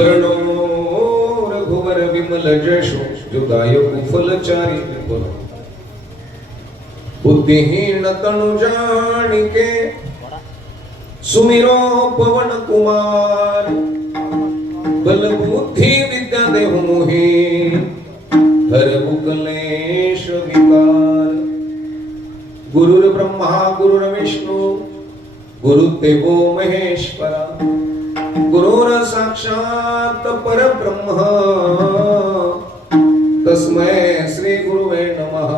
वर्णो रघुवर विमल जशो जुदायु फलचारी बुद्धिहीन तनु जानिके सुमिरो पवन कुमार बल बुद्धि विद्या देहु मोहि हरहु कलेश विकार गुरुर ब्रह्मा गुरुर विष्णु गुरुदेवो महेश्वरा गुरुर साक्षात परब्रह्म तस्मै श्री गुरुवे नमः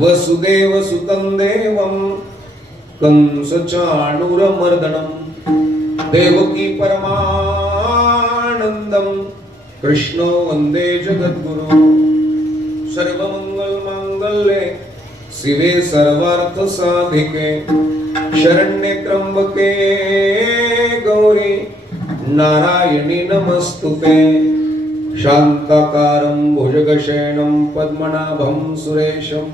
वसुदेव सुतं देवं कंस चाणूरमर्दनं देवकी परमानंदं कृष्ण वंदे जगद्गुरु सर्वमंगल मांगल्ये शिवे सर्वार्थ साधिके शरण्ये त्र्यंबके गौरी नारायणी नमस्तुते शांताकारं भुजगशयनं पद्मनाभं सुरेशं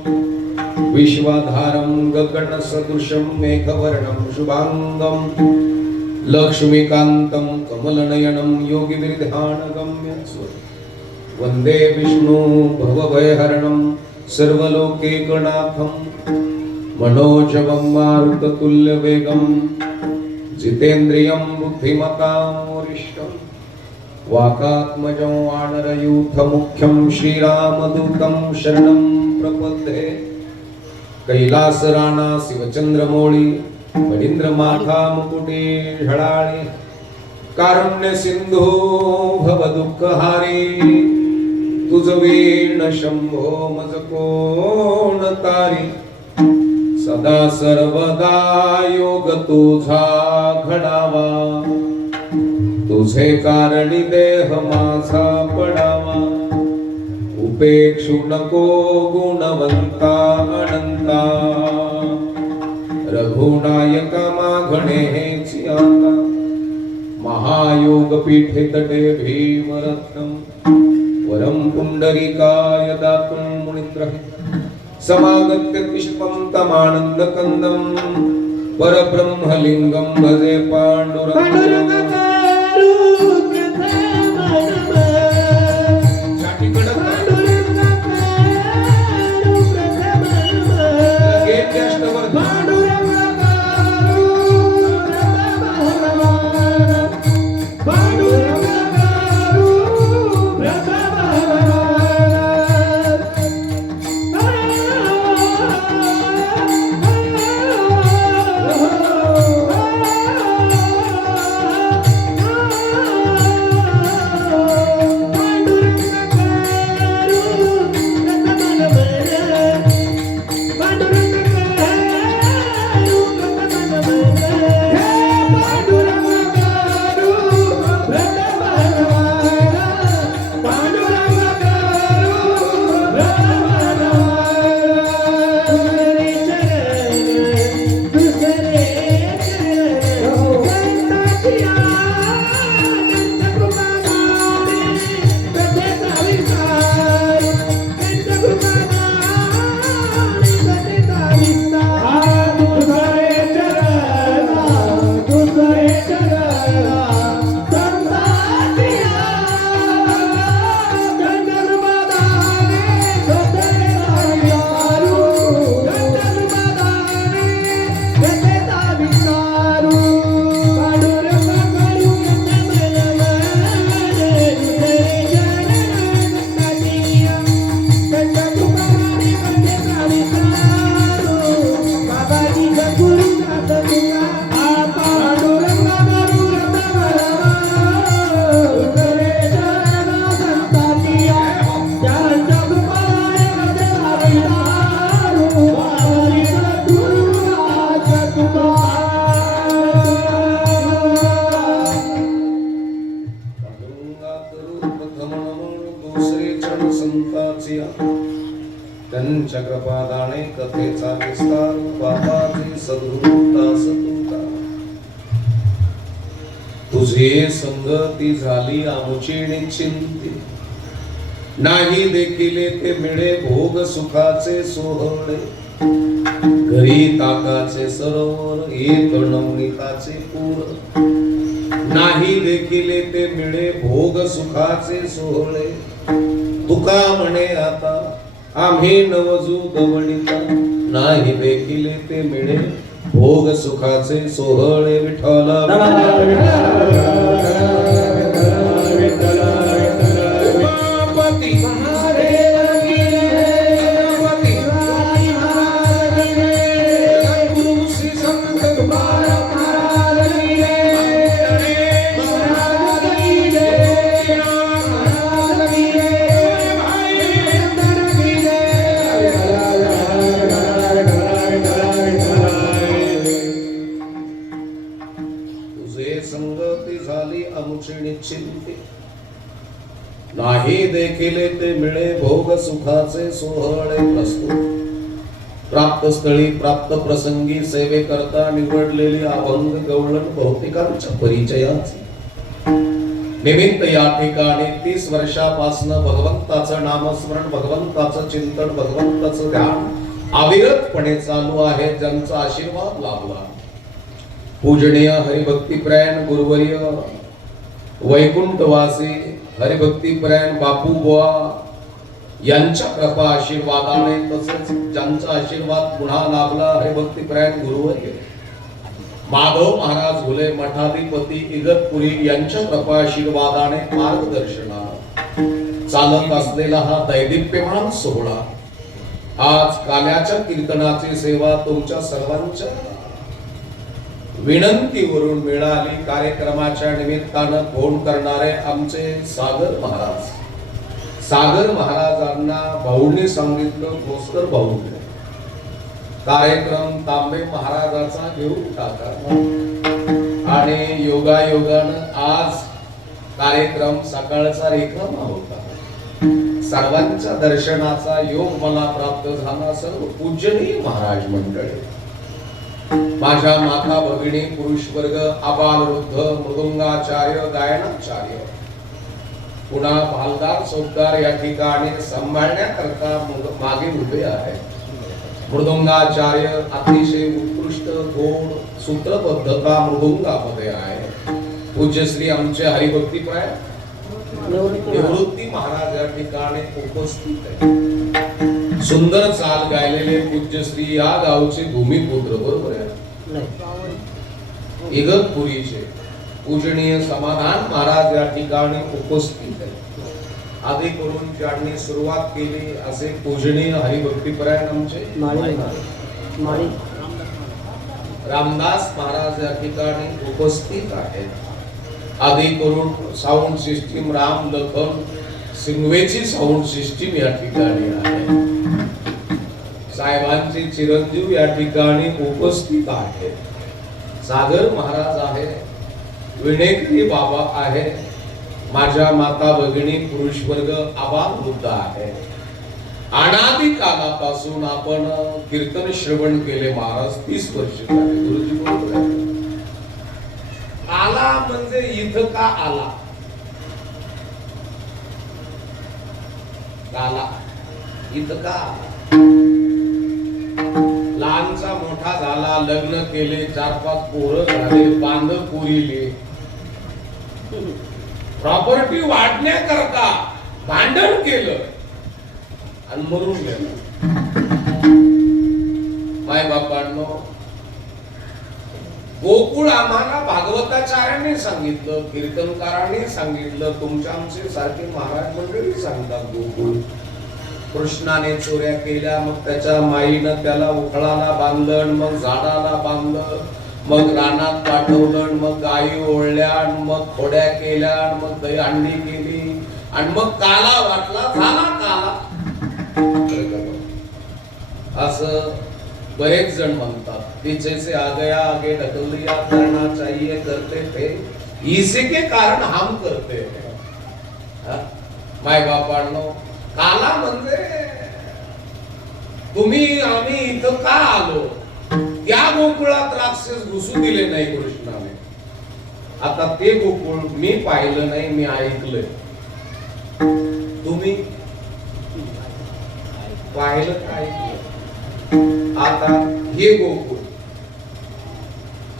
विश्वाधारं गगनसदृशं मेघवर्णं शुभांगं लक्ष्मीकान्तं कमलनयनं योगिभिर्ध्यानगम्यं वन्दे विष्णु भवभयहरणं सर्वलोकैकनाथं मनोजवं मारुततुल्यवेगं जितेन्द्रियं बुद्धिमतां वरिष्ठं वाकात्मजं वानरयूथमुख्यं श्रीरामदूतं शरणं प्रपद्ये कैलासराणा शिवचंद्रमौळी मणींद्रमाथा मुकुटे झळाळे कारुण्य सिंधू भवदुःखहारी तुझ वीण शंभो मज कोण तारी सदा सर्वदा योग तुझा घडावा तुझे कारणी देह माझा पडावा उपेक्षु नको गुणवंता अनंता रघुनायका मागणे हेची आता महायोग पीठे तटे भीमरत्नम वरम पुंडरीकाय दातुं मुनिन्द्रः समागत्य पुष्पं तमानंद कंदम परब्रह्मलिंगं भजे पांडुरंगं त्यांच्या कृपादाने कथेचा विस्तार बाबाजी सद्गुरुदास तुका तुझे संगती झाली आमुची निश्चिंती नाही देखिले ते मिळे भोग सुखाचे सोहळे घरी ताकाचे सरोवर येत नवनीताचे पूर नाही देखिले ते मिळे भोग सुखाचे सोहळे तुका म्हणे आता आम्ही नवजू गवणिता नाही देखिले ते मिळे भोग सुखाचे सोहळे विठ्ठला नाही देखिले ते मिळे भोग सुखाचे सोहळे प्रस्तुत प्राप्त स्थळी प्राप्त प्रसंगी सेवे करता निवडलेली अभंग गवळण भौतिकांच्या परिचयाची निमित्त या ठिकाणी 30 वर्षापासून भगवंताचं नामस्मरण भगवंताचं चिंतन भगवंताचं ध्यान अविरतपणे चालू आहे ज्यांचा आशीर्वाद लाभला पूजनीय हरिभक्तिपरायण गुरुवर्य वैकुंठवासी हरिभक्तिपरायण बापू बुवा यांच्या कृपा आशीर्वादाने तसेच ज्यांचा आशीर्वाद पुन्हा लाभला हरिभक्तिपरायण गुरुवर्य माधव महाराज घुले मठाधिपती इगतपुरी यांच्या कृपा आशीर्वादाने मार्गदर्शनाने चालत असलेला हा दैदिप्यमान सोहळा आज काल्याच्या कीर्तनाची सेवा तुमच्या सर्वांच्या विनंतीवरून मिळाली कार्यक्रमाच्या निमित्तानं फोन करणारे आमचे सागर महाराजांना भाऊंनी सांगितलं भोसकर भाऊ कार्यक्रम तांबे महाराजाचा घेऊन टाका आणि योगायोगानं आज कार्यक्रम सकाळचा रिकामा होता सर्वांच्या दर्शनाचा योग मला प्राप्त झाला सर्व पूजनीय महाराज मंडळी माझ्या माता भगिनी पुरुष वर्ग आबाल वृद्ध मृदुंगाचार्य गायनाचार्य पुन्हा भालदार चौकदार या ठिकाणी सांभाळण्याकरता मागे उभे आहेत मृदुंगाचार्य अतिशय उत्कृष्ट गोड सूत्रबद्धता मृदुंगामध्ये आहे पूज्यश्री आमचे हरिभक्तिपरायण निवृत्ती महाराज या ठिकाणी उपस्थित आहेत सुंदर चाल गायलेले पूज्यश्री या गावचे भूमिपुत्र बरोबर आहे इगतपुरीचे पूजनीय समाधान महाराज या ठिकाणी उपस्थित आहेत आधी करून ज्यांनी सुरुवात केली असे पूजनीय हरिभक्तिपरायण आमचे रामदास महाराज या ठिकाणी उपस्थित आहेत आधी करून साऊंड सिस्टीम राम लखन सिंगवेची साऊंड सिस्टीम या ठिकाणी आहे साहेबांचे चिरंजीव या ठिकाणी उपस्थित आहेत सागर महाराज आहे विनेकरी बाबा आहे माझ्या माता भगिनी पुरुष वर्ग आबाल वृद्ध आहे अनादी कालापासून आपण कीर्तन श्रवण केले महाराज 30 वर्ष झाले गुरुजी बरोबर आला म्हणजे इथं का आला आला इथं का लहानचा मोठा झाला लग्न केले 4-5 पोरं झाले बांध पुरीले प्रॉपर्टी वाढण्याकरता भांडण केलं आणि मरून गेलं माय बापांनो गोकुळ आम्हाला भागवताचार्यांनी सांगितलं कीर्तनकारांनी सांगितलं तुमच्या आमचे सारखे महाराज मंडळी सांगतात गोकुळ कृष्णाने चोऱ्या केल्या मग त्याच्या माईनं त्याला उखळाला बांधलं मग झाडाला बांधलं मग रानात पाठवलं मग गायी ओळल्या मग खोड्या केल्या मग दही अंडी केली आणि मग काला वाटला झाला काला असं बरेच जण म्हणतात पीछे से आ गया आगे ढकल दिया करना चाहिए करते थे इसी के कारण हम करते हैं माय बापांनो काला म्हणजे तुम्ही आम्ही इथं का आलो त्या गोकुळात राक्षस घुसू दिले नाही कृष्णाने आता ते गोकुळ मी पाहिलं नाही मी ऐकलंय तुम्ही पाहिलं का ऐकलं आता हे गोकुळ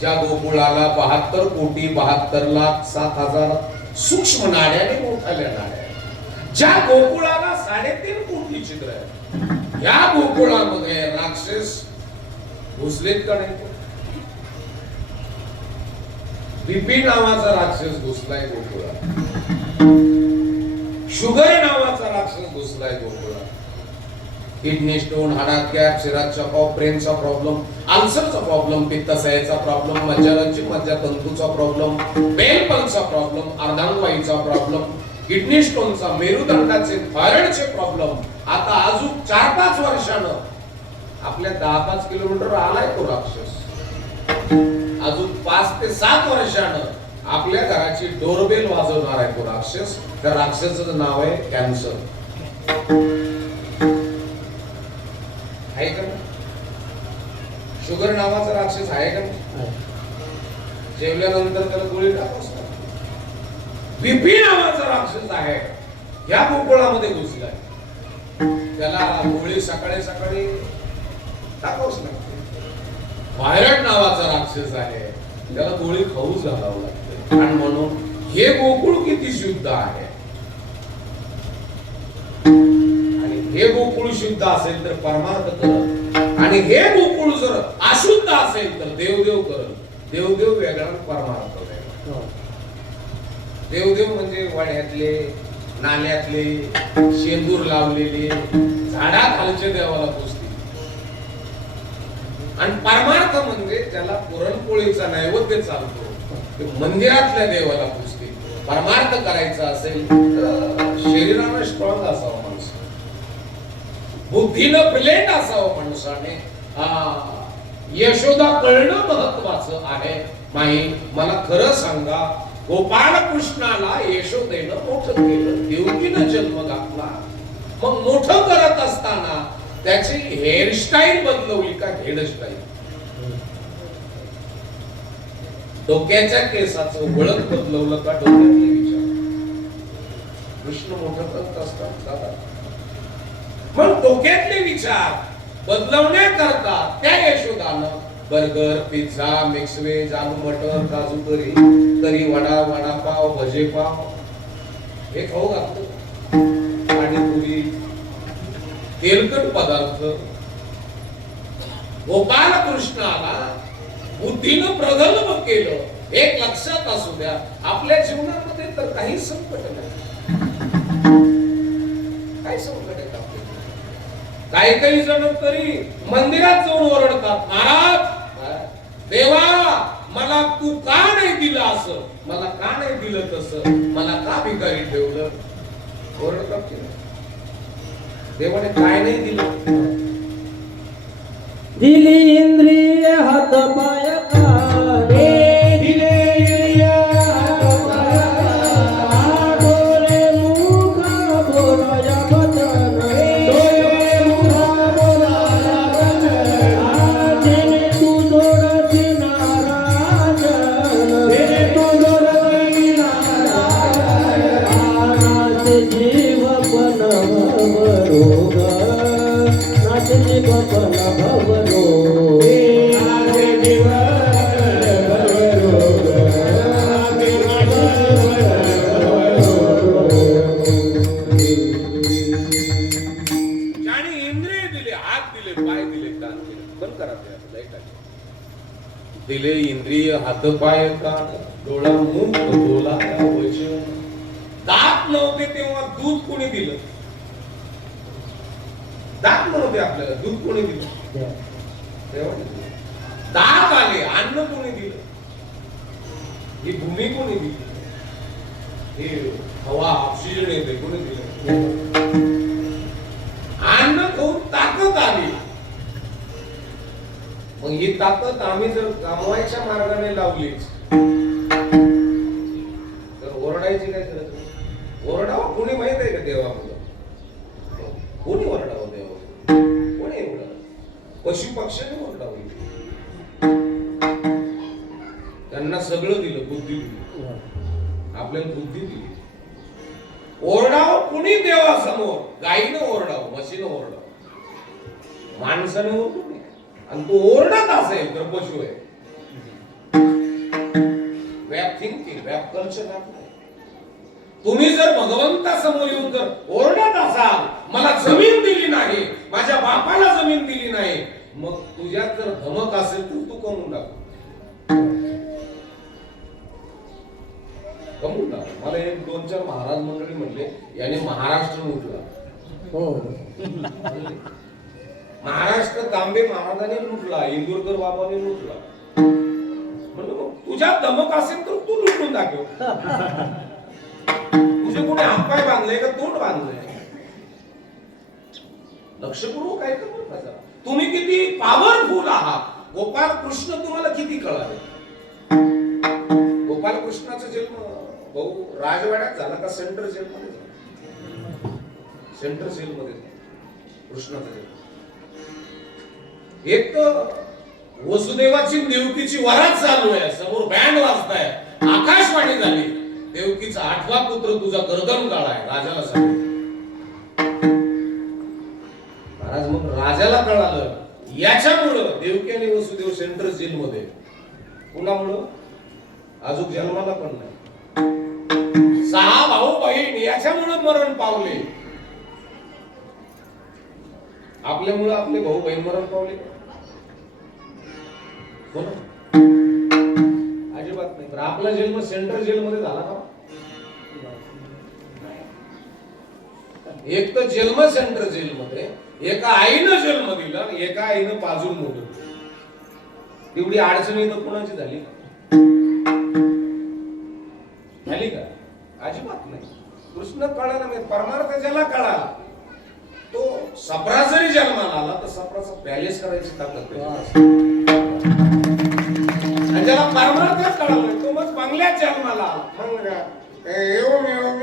ज्या गोकुळाला 72,72,07,000 सूक्ष्म नाड्याने मोठाल्या नाड्या, ज्या गोकुळाला 3.5 कोटी छिद्र आहे, या गोकुळामध्ये राक्षस घुसलेत का नाही? बीपी नावाचा राक्षस घुसलाय गोकुळात, शुगर नावाचा राक्षस घुसलाय गोकुळात, किडनी स्टोन, हाडात गॅप, शिरात चपाव, ब्रेनचा प्रॉब्लेम, अल्सरचा प्रॉब्लेम, पित्ताशयाचा प्रॉब्लेम, मज्जातंतूचा प्रॉब्लेम, बेलपलचा प्रॉब्लेम, अर्धांगवायूचा प्रॉब्लेम, किडनी स्टोनचा, मेरुदंडाचे, थायरॉइडचे प्रॉब्लेम. आता अजून 4-5 वर्षानं आपल्या 10-5 किलोमीटर आलाय तो राक्षस. अजून 5 ते 7 वर्षानं आपल्या घराची डोरबेल वाजवणार आहे तो राक्षस. त्या राक्षसाचं नाव आहे कॅन्सर. आहे का? शुगर नावाचा राक्षस आहे का? जेवल्यानंतर त्याला गोळी टाकावंच लागते. बीपी नावाचा राक्षस आहे, या गोकुळामध्ये घुसलाय, त्याला गोळी सकाळी सकाळी टाकावंच लागते. थायरॉइड नावाचा राक्षस आहे, त्याला गोळी खाऊच घालावं लागते. आणि म्हणून हे गोकुळ किती शुद्ध आहे, आणि हे गोकुळ शुद्ध असेल तर परमार्थ करत, आणि हे गोकुळ जर अशुद्ध असेल तर देवदेव करत. देवदेव वेगळा, परमार्थ वेगळा. देवदेव म्हणजे वाड्यातले, नाल्यातले, शेंदूर लावलेले, झाडाखालचे देवाला पुजतील. आणि परमार्थ म्हणजे त्याला पुरणपोळीचा नैवेद्य चालतो, ते मंदिरातल्या देवाला पुजतील. परमार्थ करायचा असेल तर शरीरानं स्ट्रॉंग असावं माणूस, बुद्धीनं प्लेट असावं माणसाने. यशोदा कळणं महत्वाचं आहे. माई, मला खरं सांगा, गोपाळ कृष्णाला यशोदेनं मोठं केलं, देवकीनं जन्म घातला. मग मोठं करत असताना त्याची हेअरस्टाईल बदलवली का हेअरस्टाईल? डोक्याच्या केसाचं वळख बदलवलं का डोक्यातले विचार? कृष्ण मोठं करत असतात दादा. मग डोक्यातले विचार बदलवण्याकरता त्या यशोदानं बर्गर, पिझ्झा, मिक्स व्हेज, आलू मटर, काजू करी, करी वडा, वडापाव, भजे पाव हे खाऊ घातलं. पाणीपुरी, तेलकट पदार्थ. गोपाल कृष्णाला बुद्धीनं प्रगल्भ केलं. एक लक्षात असू द्या, आपल्या जीवनामध्ये तर काही संकट नाही. काय संकट आहे आपल्याला? काही जण तरी मंदिरात जाऊन ओरडतात, महाराज देवा, मला तू का नाही दिलं असं, मला का नाही दिलं तसं, मला का भिकारी ठेवलं? ओरडतात की नाही? देवाने काय नाही दिलं? दिली इंद्रिय हात पाय काढे, दिले इंद्रिय हात पाय काढे, डोळे मुख बोलाया वचन, डोळे मुख बोलाया वचन, जेणे तू जोडती नाराज, जेणे तू जोडती नाराज, नाचे जीव पण भवरोग, नाचे जीव पण भवरोग. दिले इंद्रिय हात पाय कान, डोळा मुख बोलाया वचन. दात नव्हते तेव्हा दूध कोणी दिलं? दात नव्हते आपल्याला, दूध कोणी दिलं? दात आले, अन्न कोणी दिलं? ही भूमी कोणी दिली? हे हवा, ऑक्सिजन येते, कोणी दिलं? अन्न खाऊन ताकद आली. मग ही ताकद आम्ही जर कमवायच्या मार्गाने लावलीच तर ओरडायची काय गरज नाही. ओरडावं कोणी माहित आहे का देवापुढं? कोणी ओरडावं देवापुढं? कोणी ओरडावं? पशु पक्ष्याने ओरडावं. त्यांना सगळं दिलं, बुद्धी दिली, आपल्याला बुद्धी दिली. ओरडावं कोणी देवासमोर? गायीनं ओरडावं, म्हशीनं ओरडावं, माणसाने ओरडू नये. आणि तो ओरडत असेल तर पशु आहे. Thinking we have culture of life. तुम्ही जर भगवंतासमोर येऊन जर ओरडत असाल मला जमीन दिली नाही, माझ्या बापाला जमीन दिली नाही, मग तुझ्यात जर धमक असेल तर तू कमवून टाक. कमवून टाक. मला एक 2-4 महाराज मंडळी म्हणले याने महाराष्ट्र लुटला. हो महाराष्ट्र तांबे महाराजांनी लुटला, इंदुरकर बाबांनी लुटला. म्हणलं मग तुझ्यात धमक असेल तर तू लुटून दाखव. तुझे कोणी हातपाय बांधले का तोंड बांधले? लक्षपूर्वक काय कर. तुम्ही किती पॉवरफुल आहात. गोपाल कृष्ण तुम्हाला किती कळाले? गोपाल कृष्णाचा जन्म भाऊ राजवाड्यात झाला का सेंट्रल जेलमध्ये झाला? सेंट्रल जेलमध्ये कृष्णाचा जन्म. एक तर वसुदेवाची देवकीची वरात चालू आहे, समोर बँड वाजताय, आकाशवाणी झाली, देवकीचा 8वा पुत्र तुझा गर्दन काळाय, राजाला सांगितलं. महाराज मग राजाला कळालं याच्यामुळं देवकी आणि वसुदेव सेंट्रल जेल मध्ये. कुणामुळं? अजून जन्माला पण नाही. 6 भाऊ बहीण याच्यामुळं मरण पावले. आपल्यामुळं आपले भाऊ बहीण मरण पावले हो ना? अजिबात नाही. तर आपला जन्म सेंट्रल जेल मध्ये झाला का? एक तर जन्म सेंट्रल जेल मध्ये, एका आईनं जन्म दिला आणि एका आईनं पाजून मोठं. तेवढी अडचणी तर कुणाची झाली झाली का? अजिबात नाही. कृष्ण कळाला नाही. परमार्थ ज्याला कळाला तो सप्रा जरी जन्माला आला तर सप्राचा पॅलेस करायची ताकद आणि ज्याला परमार्थच कळाला नाही तो मग बंगल्यात जन्माला आला. मग येऊन येऊन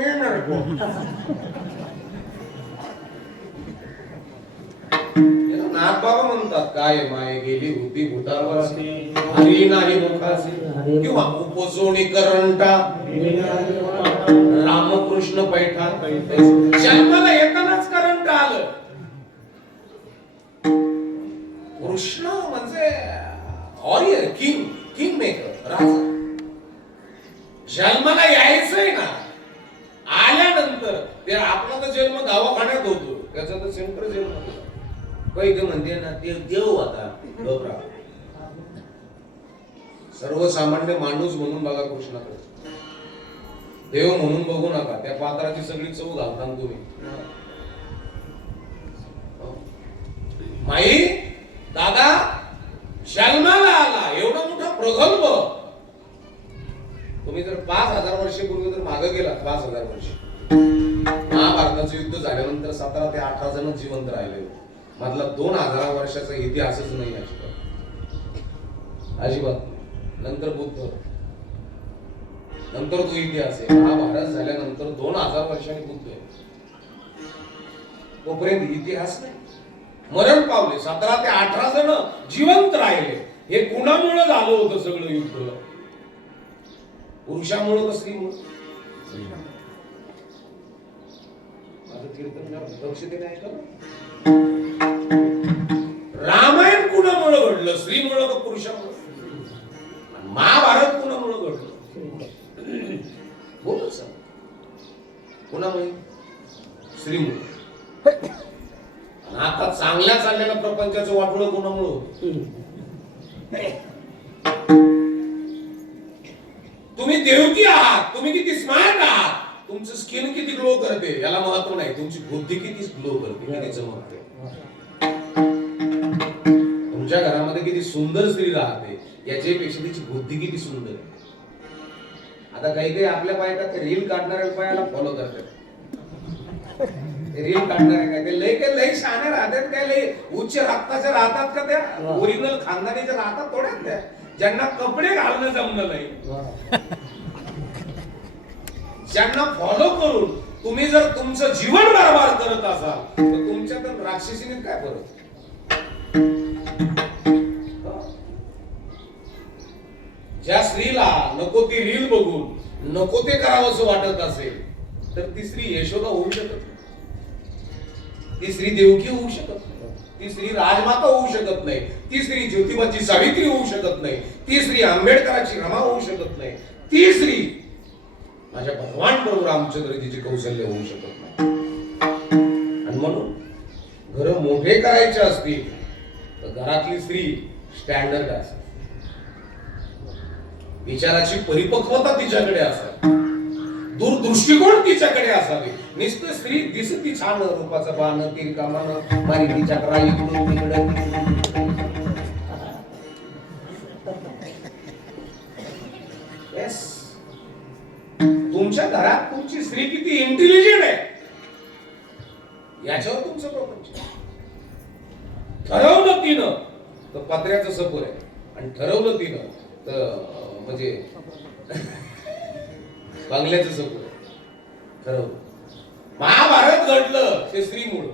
नाथबाबा म्हणतात काय माये गेली होती भूतावासी हरी नाही मुखासी किंवा उपसोणी करंटा रामकृष्ण पैठा. जन्माला येतानाच करंट आलं. कृष्ण म्हणजे ऑरियर किंग, किंग मेकर, राजा. जन्माला यायचंय ना, आल्यानंतर ते आपला तर जन्म दवाखान्यात होतो, त्याचा तर सेंट्रल जन्म होता. काही म्हणते ना ते देव होता. डोबरा सर्वसामान्य माणूस म्हणून बघा कृष्णाकडे, देव म्हणून बघू नका. त्या पात्राची सगळी चव घालता तुम्ही. माई दादा जन्माला आला एवढा मोठा प्रगल्भ. तुम्ही जर 5000 वर्षापूर्वी जर मागे गेला, 5000 वर्ष महाभारताचं युद्ध झाल्यानंतर 17 ते 18 जण जिवंत राहिले. मधला 2000 वर्षाचा इतिहासच नाही अजिबात. नंतर बुद्ध, नंतर तो इतिहास आहे. महाभारत झाल्यानंतर 2000 वर्षांनी बुद्ध आहे. तोपर्यंत इतिहास नाही. मरण पावले 17 ते 18 जण जिवंत राहिले. हे कुणामुळे झालं होतं सगळं युद्ध? पुरुषामुळे का स्त्रीमुळे? माझं कीर्तन दक्षतेने ऐकलं. रामायण कुणामुळे घडलं? स्त्रीमुळे का पुरुषामुळे? महाभारत कुणामुळे घडलं? बोल सर. कुणामुळे? स्त्रीमुळे. आता चांगल्या चाललेल्या प्रपंचाचं वाटोळं कुणामुळे होतं? तुम्ही देवकी आहात, तुम्ही किती स्मार्ट आहात, तुमचं स्किन किती ग्लो करते याला महत्व नाही, तुमची बुद्धी किती ग्लो करते, किती चमकते. तुमच्या घरामध्ये किती सुंदर स्त्री राहते याच्यापेक्षा तिची बुद्धी किती सुंदर आहे. आता काही काही आपल्या बायका रील काढणाऱ्या बायाला फॉलो करतात. रील काढणारे काय लय शहाणे राहतात, काय लय उच्च रक्ताच्या राहतात का? त्या ओरिजिनल खानदानीच्या राहतात थोड्यात त्या, ज्यांना कपडे घालणं जमलं नाही. ज्यांना फॉलो करून तुम्ही जर तुमचं जीवन बरबाद करत असाल तर तुमच्यात राक्षसीने काय फरक? ज्या स्त्रीला नको ती रील बघून नको ते करावंसं वाटत असेल तर ती स्त्री यशोदा होऊ शकत नाही, ती स्त्री देवकी होऊ शकत नाही, ती स्त्री राजमाता होऊ शकत नाही, ती स्त्री ज्योतिबाची सावित्री होऊ शकत नाही, ती स्त्री आंबेडकराची रमा होऊ शकत नाही, ती स्त्री माझ्या भगवान प्रभू रामचंद्र तिचे कौशल्य होऊ शकत नाही. आणि म्हणून घर मोठे करायचे असतील तर घरातली स्त्री स्टँडर्ड असावी, विचाराची परिपक्वता तिच्याकडे असावी, दूरदृष्टिकोन तिच्याकडे असावे. नुसतं स्त्री दिसती छान रूपाचं बाण तिरका मान मारी तिच्या राई इकडून तिकडं. Yes. तुमच्या घरात तुमची स्त्री किती इंटेलिजंट आहे याच्यावर तुमचं प्रपंच. ठरवलं तिनं तर पत्र्याचं सपोर आहे, आणि ठरवलं तिनं तर म्हणजे बंगल्याचं सपोर आहे. ठरवलं. महाभारत घडलं ते स्त्रीमुळं,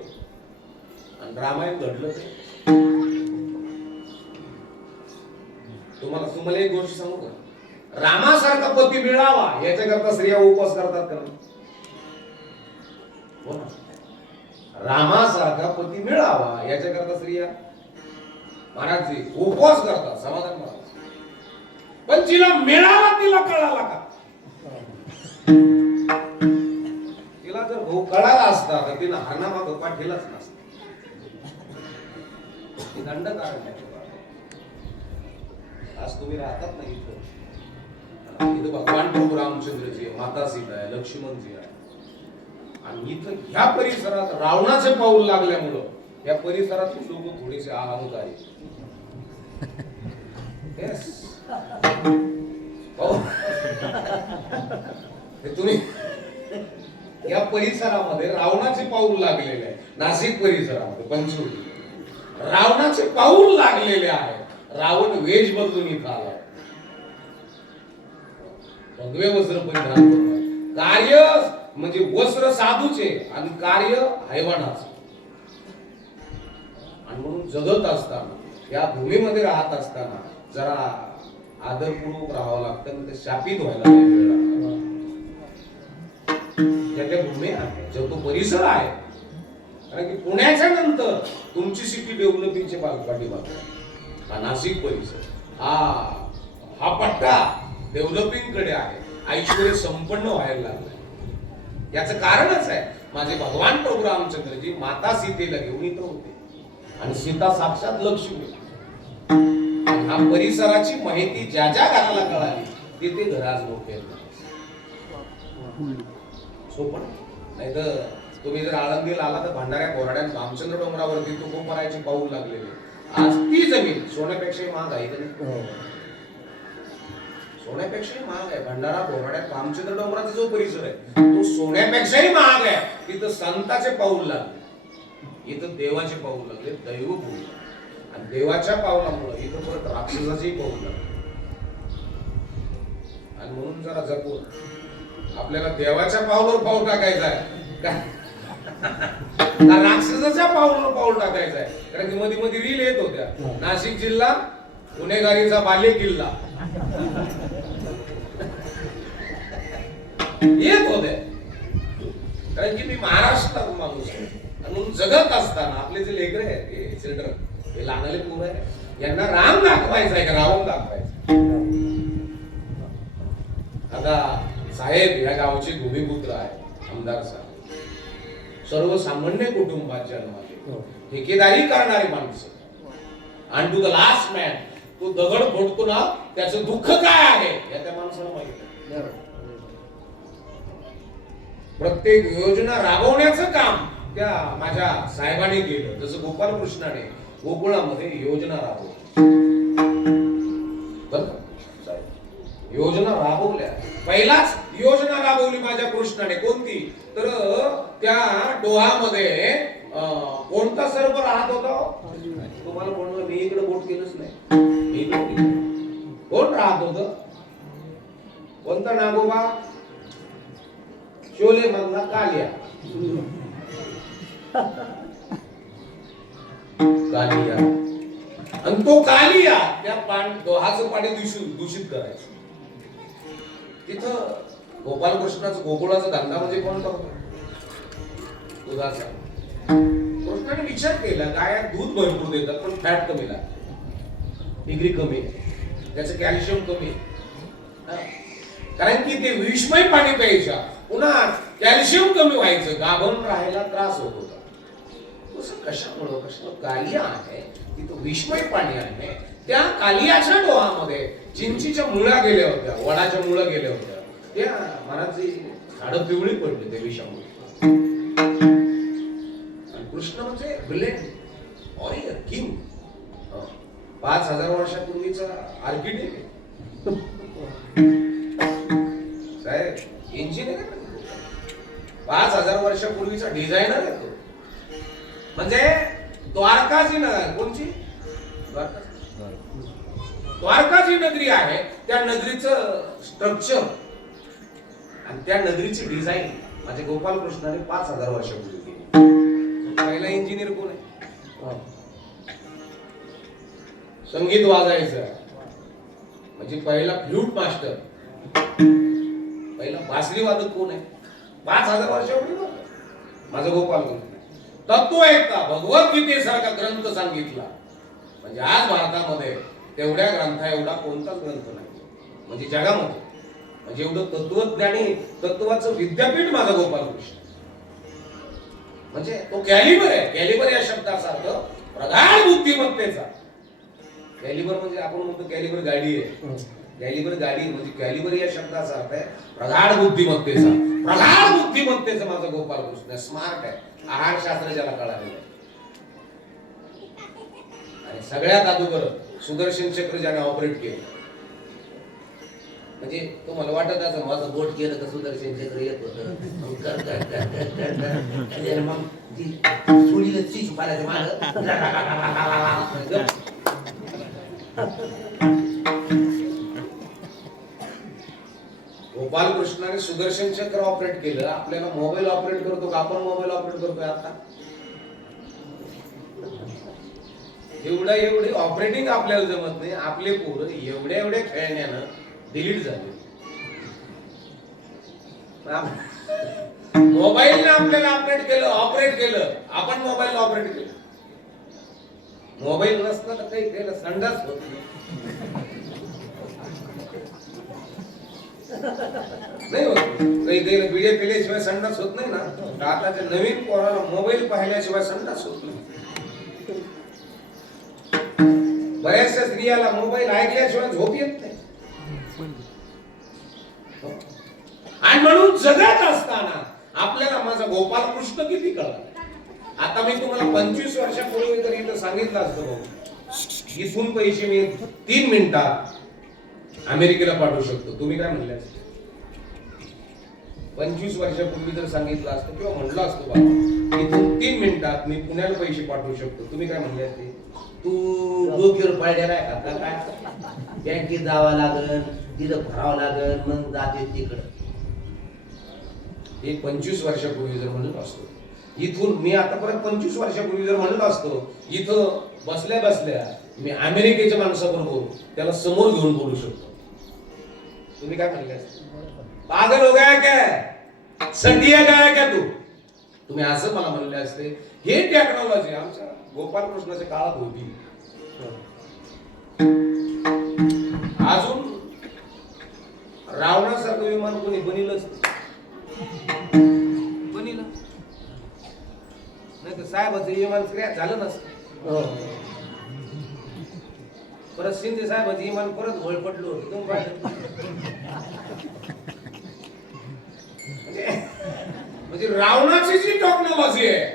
आणि रामायण घडलं ते. तुम्हाला एक गोष्ट सांगू का? रामासारखा पती मिळावा याच्याकरता स्त्रिया उपवास करतात का? हो ना. रामासारखा पती मिळावा याच्याकरता स्त्रिया महाराज उपवास करतात, समाधान महाराज. पण जिला मिळाला तिला कळाला का? तिला जर भाऊ कळाला असता तर तिनं हरणामाग पाठीलाच नसता. ती दंड कारण नाही. आज तुम्ही राहतात ना इथं भगवान प्रभू रामचंद्रजी आहे, माता सीता आहे, लक्ष्मणजी आहे, आणि इथं ह्या परिसरात रावणाचे पाऊल लागल्यामुळं या परिसरातून लोक थोडेसे अहंकारी. तुम्ही या परिसरामध्ये रावणाचे पाऊल लागलेले आहे. नाशिक परिसरामध्ये पंचवटी रावणाचे पाऊल लागलेले आहे. रावण वेश बदलून इथं आला, भगवे वस्त्र परिधान करून. कार्य म्हणजे वस्त्र साधूचे आणि कार्य हैवानाचे. आणि म्हणून जगत असताना या भूमीमध्ये राहत असताना जरा आदरपूर्वक राहावं लागतं, आणि ते शापित व्हायला वेळ लागतो. ज्या भूमी आहे, जो तो परिसर आहे, कारण की पुण्याच्या नंतर तुमची सिटी डेव्हलपिंगचे पाठीमागे हा नाशिक परिसर हा पट्टा डेव्हलपिंग कडे आहे, ऐश्वर्य संपन्न व्हायला लागलाय. याचं कारणच आहे माझे भगवान प्रभू रामचंद्रजी माता सीतेला घेऊन इथं होते, आणि सीता साक्षात लक्ष्मी. हा परिसराची माहिती ज्या घराला कळाली ते घर आज मोठे. सोपं नाही तर तुम्ही जर आळंदीला आला तर भंडाऱ्या कोराड्यात रामचंद्र डोंगरावरती तुकोपरायची पाऊल लागलेली. आज ती जमीन सोन्यापेक्षाही महाग आहे का नाही? सोन्यापेक्षाही महाग आहे. भंडारा कोराड्यात रामचंद्र डोंगराचा जो परिसर आहे तो सोन्यापेक्षाही महाग आहे. तिथं संताचे पाऊल लागले, इथं देवाचे पाऊल लागले, दैवभूमी. आणि देवाच्या पावलामुळे इथं परत राक्षसाचेही पाऊल लागले. आणि म्हणून जरा जपून आपल्याला देवाच्या पावलावर पाऊल टाकायचं आहे का राक्षसाच्या पावलावर पाऊल टाकायचं आहे? कारण की मध्ये मध्ये रील येत होत्या, नाशिक जिल्हा गुन्हेगारीचा बाले किल्ला येत होते. कारण की मी महाराष्ट्रात माणूस आहे, आणि म्हणून जगत असताना आपले जे लेकरे आहेत हे चिल्ड्रन, हे लहानले पोरं आहेत, यांना राम दाखवायचा आहे का रावण दाखवायचा? आता साहेब या गावचे भूमिपुत्र आहे, आमदार साहेब, सर्वसामान्य कुटुंबात जन्माले, ठेकेदारी करणारी माणसं, आणि टू द लास्ट मॅन तो दगड फोडतो ना, त्याचं दुःख काय आहे या त्या माणसाला माहिती आहे. प्रत्येक योजना राबवण्याचं काम त्या माझ्या साहेबांनी केलं. जसं गोपालकृष्णाने गोकुळामध्ये योजना राबवली, योजना राबवल्या. पहिलाच योजना राबवली माझ्या कृष्णाने. कोणती? तर त्या डोहामध्ये कोणता सर्प राहत होता? तुम्हाला कोण? मी इकडे बोट केलंच नाही. कोण राहत होत? कोणता नागोबा? शोले मधला कालिया. कालिया. आणि तो कालिया त्या डोहाचं पाणी दूषित करायचं. तिथं गोपालकृष्णाचं गोकुळाचा धंदा म्हणजे कोणता होता? दुधाचा. कृष्णाने विचार केला, गाया दूध भरपूर देतात पण फॅट कमी लागते, डिग्री कमी, त्याचं कॅल्शियम कमी, कारण की ते विषमय पाणी प्यायच्या पुन्हा कॅल्शियम कमी व्हायचं, गाभण राहायला त्रास होत होता. कशामुळं कालिया आहे तिथं विषमय पाणी आहे. त्या कालियाच्या डोहामध्ये चिंचीच्या मुळ्या गेल्या होत्या, वडाच्या मुळ्या गेल्या होत्या. त्या महाराजची झाडं पिवळी पडली त्या विषामुळे. कृष्ण म्हणजे ब्रिलियंट वॉरियर किंग, 5000 वर्षापूर्वीचा आर्किटेक्ट साहेब, इंजिनियर, 5000 वर्षापूर्वीचा डिझायनर आहे तो. म्हणजे द्वारकाची नगरी, कोणची द्वारकाची नगरी आहे, त्या नगरीचं स्ट्रक्चर आणि त्या नगरीची डिझाईन माझे गोपालकृष्णाने 5000 वर्षापूर्वी केली. पहिला इंजिनियर कोण आहे? संगीत वाजायचं म्हणजे पहिला फ्लूट मास्टर, पहिला बासरी वादक कोण आहे? 5000 वर्षापूर्वी माझा गोपालकृष्ण. तत्व ऐकता भगवद्गीतेसारखा ग्रंथ सांगितला म्हणजे आज भारतामध्ये तेवढ्या ग्रंथा एवढा कोणताच ग्रंथ नाही म्हणजे जगामध्ये, म्हणजे एवढं तत्वज्ञानी, तत्वाचं विद्यापीठ माझा गोपालकृष्ण. म्हणजे तो कॅलिबर आहे. कॅलिबर या शब्दाचा अर्थ प्रगाढ बुद्धिमत्तेचा. कॅलिबर म्हणजे आपण म्हणतो कॅलिबर गाडी आहे, कॅलिबर गाडी म्हणजे कॅलिबर या शब्दाचा अर्थ आहे प्रगाढ बुद्धिमत्तेचा. प्रगाढ बुद्धिमत्तेचा माझा गोपालकृष्ण स्मार्ट आहे, आहारशास्त्र ज्याला कळालेलं आहे. आणि सगळ्यात अगोदर सुदर्शन चक्र ज्याने ऑपरेट केलं, म्हणजे तुम्हाला वाटत असं माझं बोट केलं तर सुदर्शन चक्र येत होतं, मग ती सोडीला चीज पाडायचं माझं. गोपालकृष्णाने सुदर्शन चक्र ऑपरेट केलं. आपल्याला मोबाईल ऑपरेट करतो का? आपण मोबाईल ऑपरेट करतोय आता. एवढी ऑपरेटिंग आपल्याला जमत नाही. आपले पोरं एवढ्या खेळण्यानं डिलीट झाले. मोबाईलने आपल्याला ऑपरेट केलं, आपण मोबाईल ऑपरेट केलं. मोबाईल नसलं तर काही केलं संडास होत नाही होत. काही व्हिडिओ केल्याशिवाय संडास होत नाही ना. आताच्या नवीन पोराला मोबाईल पाहिल्याशिवाय संडास होत नाही. बऱ्याचशा स्त्रियाला मोबाईल ऐकल्याशिवाय झोप येत नाही. आणि म्हणून जगत असताना आपल्याला माझा गोपालकृष्ण किती कळला. आता मी तुम्हाला 25 वर्षापूर्वी जर इथं सांगितलं असतं इथून पैसे मी 3 मिनिटात अमेरिकेला पाठवू शकतो, तुम्ही काय म्हणले असते? 25 वर्षापूर्वी जर सांगितलं असतं किंवा म्हणलं असतं बाबा इथून 3 मिनिटात मी पुण्याला पैसे पाठवू शकतो, तुम्ही काय म्हणले असते? तू डोक्यावर पाडलेला आहे का काय? बँकेत जावं लागल, तिथं भरावं लागल, मग जाते तिकडं. हे 25 वर्षापूर्वी जर म्हणलं असतो. इथून मी आता परत 25 वर्षापूर्वी जर म्हणलं असतो इथं बसल्या बसल्या मी अमेरिकेच्या माणसाबरोबर त्याला समोर घेऊन बोलू शकतो, तुम्ही काय म्हणले असते? पागल हो गया क्या, सटिया गया क्या तू? तुम्ही असं मला म्हणले असते. हे टेक्नॉलॉजी आमच्या गोपालकृष्णाच्या काळात होती. अजून रावणासारखं विमान कोणी बनिलच बनिलं नाही तर साहेबाचं विमान क्रॅश झालं नसतं. परत शिंदे साहेबाचं विमान परत होळ पडलो होतं. म्हणजे रावणाची जी टेक्नॉलॉजी आहे,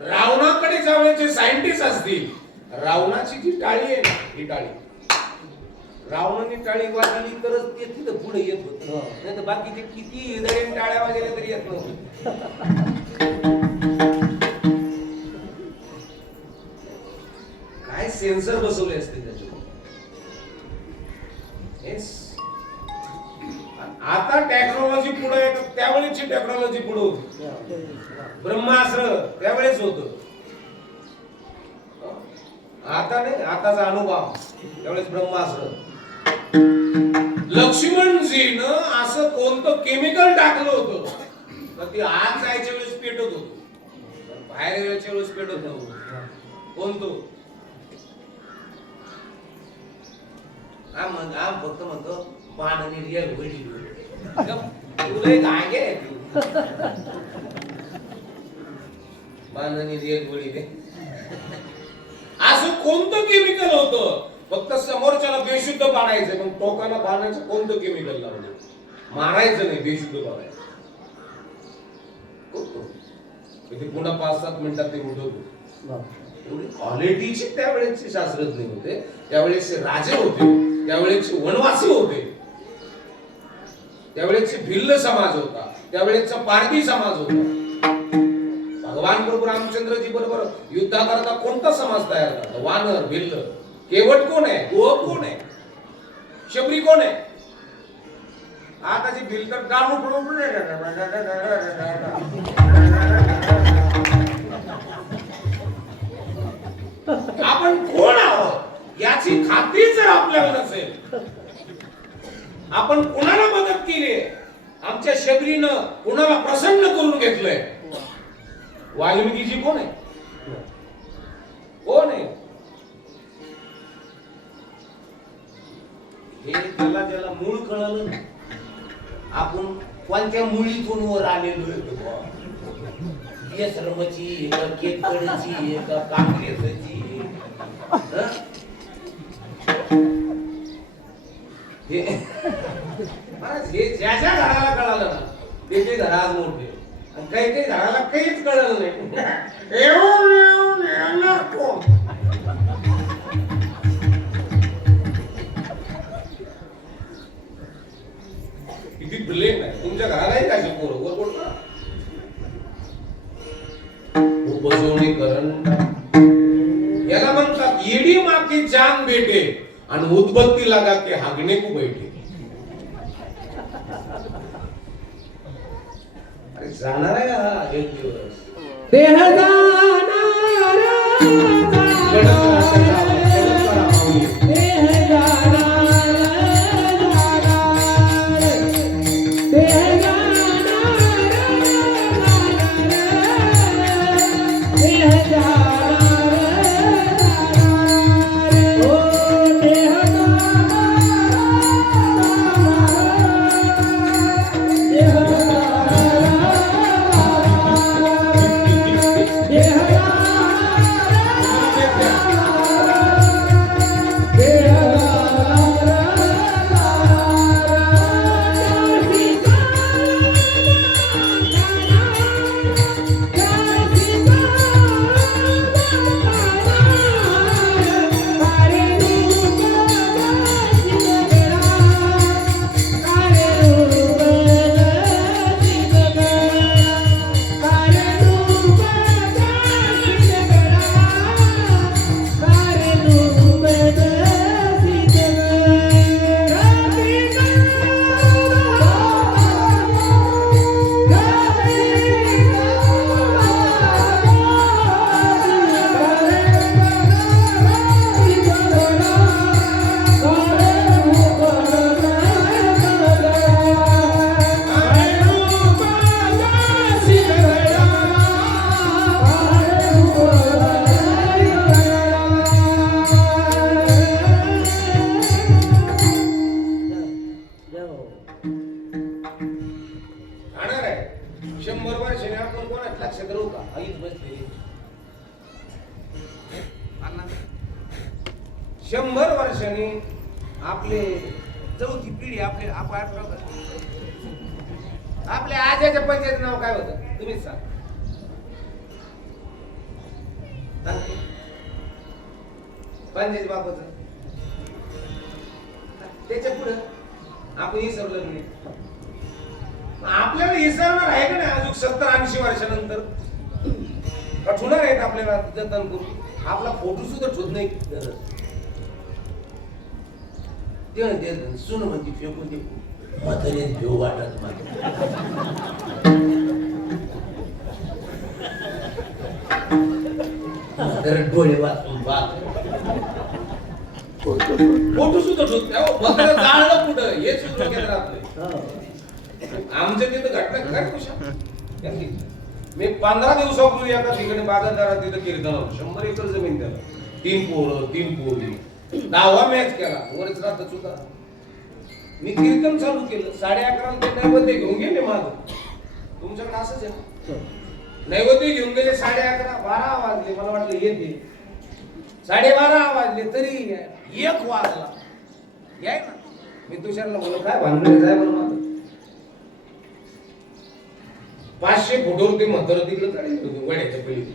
रावणाकडे ज्यावेळेचे सायंटिस्ट असतील, रावणाची जी टाळी आहे ना, ही टाळी रावणाने टाळी वाजवली तरच ते तिथं पुढे येत होते, नाही तर बाकीचे किती जरी टाळ्या वाजवल्या तरी येत नव्हते. काय सेन्सर बसवले असते त्याच्यावर. आता टेक्नॉलॉजी पुढे, त्यावेळेची टेक्नॉलॉजी पुढे होती. ब्रह्मास्त्र त्यावेळेस होत, आता नाही. आताचा अनुभव त्यावेळेस ब्रह्मास्त्र. लक्ष्मणजीनं असं कोणतं केमिकल टाकलं होतं तर ती आत जायच्या वेळेस पेटत होतो, बाहेर यायच्या वेळेस पेटत नव्हतं. कोणतं? फक्त म्हणतो बाण आणि रिअल वडील. तुला गागे माननी एक गोळी दे. असं कोणतं केमिकल होतं फक्त समोरच्याला बेशुद्ध पाडायचं, मग टोकाला पाण्याचं कोणतं केमिकल लावलं? मारायचं नाही, बेशुद्ध पाडायचं. ते पुन्हा 5-7 मिनिटात ते उठवतो. एवढी क्वालिटीची त्यावेळेचे शास्त्रज्ञ होते, त्यावेळेचे राजे होते, त्यावेळेचे वनवासी होते, त्यावेळेचे भिल्ल समाज होता, त्यावेळेचा पारधी समाज होता. भगवान प्रभू रामचंद्रजी बरोबर युद्धाकरता कोणता समाज तयार करता? वानर, भिल्ल. केवट कोण आहे? गोप कोण आहे? शबरी कोण आहे? आताची भिल्ल तर डाणू आपण कोण आहोत याची खात्री जर आपल्याला नसेल, आपण कोणाला मदत केली, आमच्या शबरीनं कोणाला प्रसन्न करून घेतलंय? वाल्मिकीजी कोण आहे? कोण आहे? हे ज्याला मूळ कळलं ना, आपण कोणत्या मुळीतून वर आलेलो आहे? श्रमची का केतकळची का काँग्रेसची? हे ज्या ज्या घराला कळालं ना ते घर आज मोठे, काही काही घराला काहीच कळलं नाही. किती ब्लेम आहे तुमच्या घरालाही काय पोर वर बोलता उपसोनीकरण याला म्हणतात. येडी माँ की जान बेटे आणि उद्बत्ती लगा के हागणे को बैठे. अरे जाणार आहे हा एक दिवस देह जाणार आपले चौथी पिढी आपल्या आज्याच्या पंचायत नाव काय होतं तुम्हीच सांग. पंचायत बापाच त्याच्या पुढे आपण विसरलो नाही. आपल्याला विसरणार आहे का नाही अजून 70-80 वर्षानंतर ठेवणार आहेत आपल्याला जतन करून. आपला फोटो सुद्धा ठेवत नाही ते सुन म्हणते फेकून दे म्हातारे घेऊ वाटत म्हातारे डोळे वाचून फोटो सुद्धा ठेवत म्हातारे जाळलं कुठं हे सुद्धा केलं आपलं. आमच्या तिथं घटना काय कशा मी 15 दिवसापूर्वी एका ठिकाणी बागायतदारात तिथं कीर्तन होतं. 100 एकर जमीन त्याला 3 पोरं 3 पोरी 10वा मॅच केला वरच राहत सुद्धा मी कीर्तन चालू केलं 11:30 ते नैवेद्य घेऊन गेले माझं. तुमच्याकडे असंच आहे ना? नैवेद्य घेऊन गेले 11:30 12 वाजले. मला वाटलं येते 12:30 वाजले तरी 1 वाजला याय ना. मी तुषारला बोललो काय भानगड आहे बरं माझं. 500 फुटावर ते म्हातारं तिकडे काढले होते वड्याच्या पलीकडे.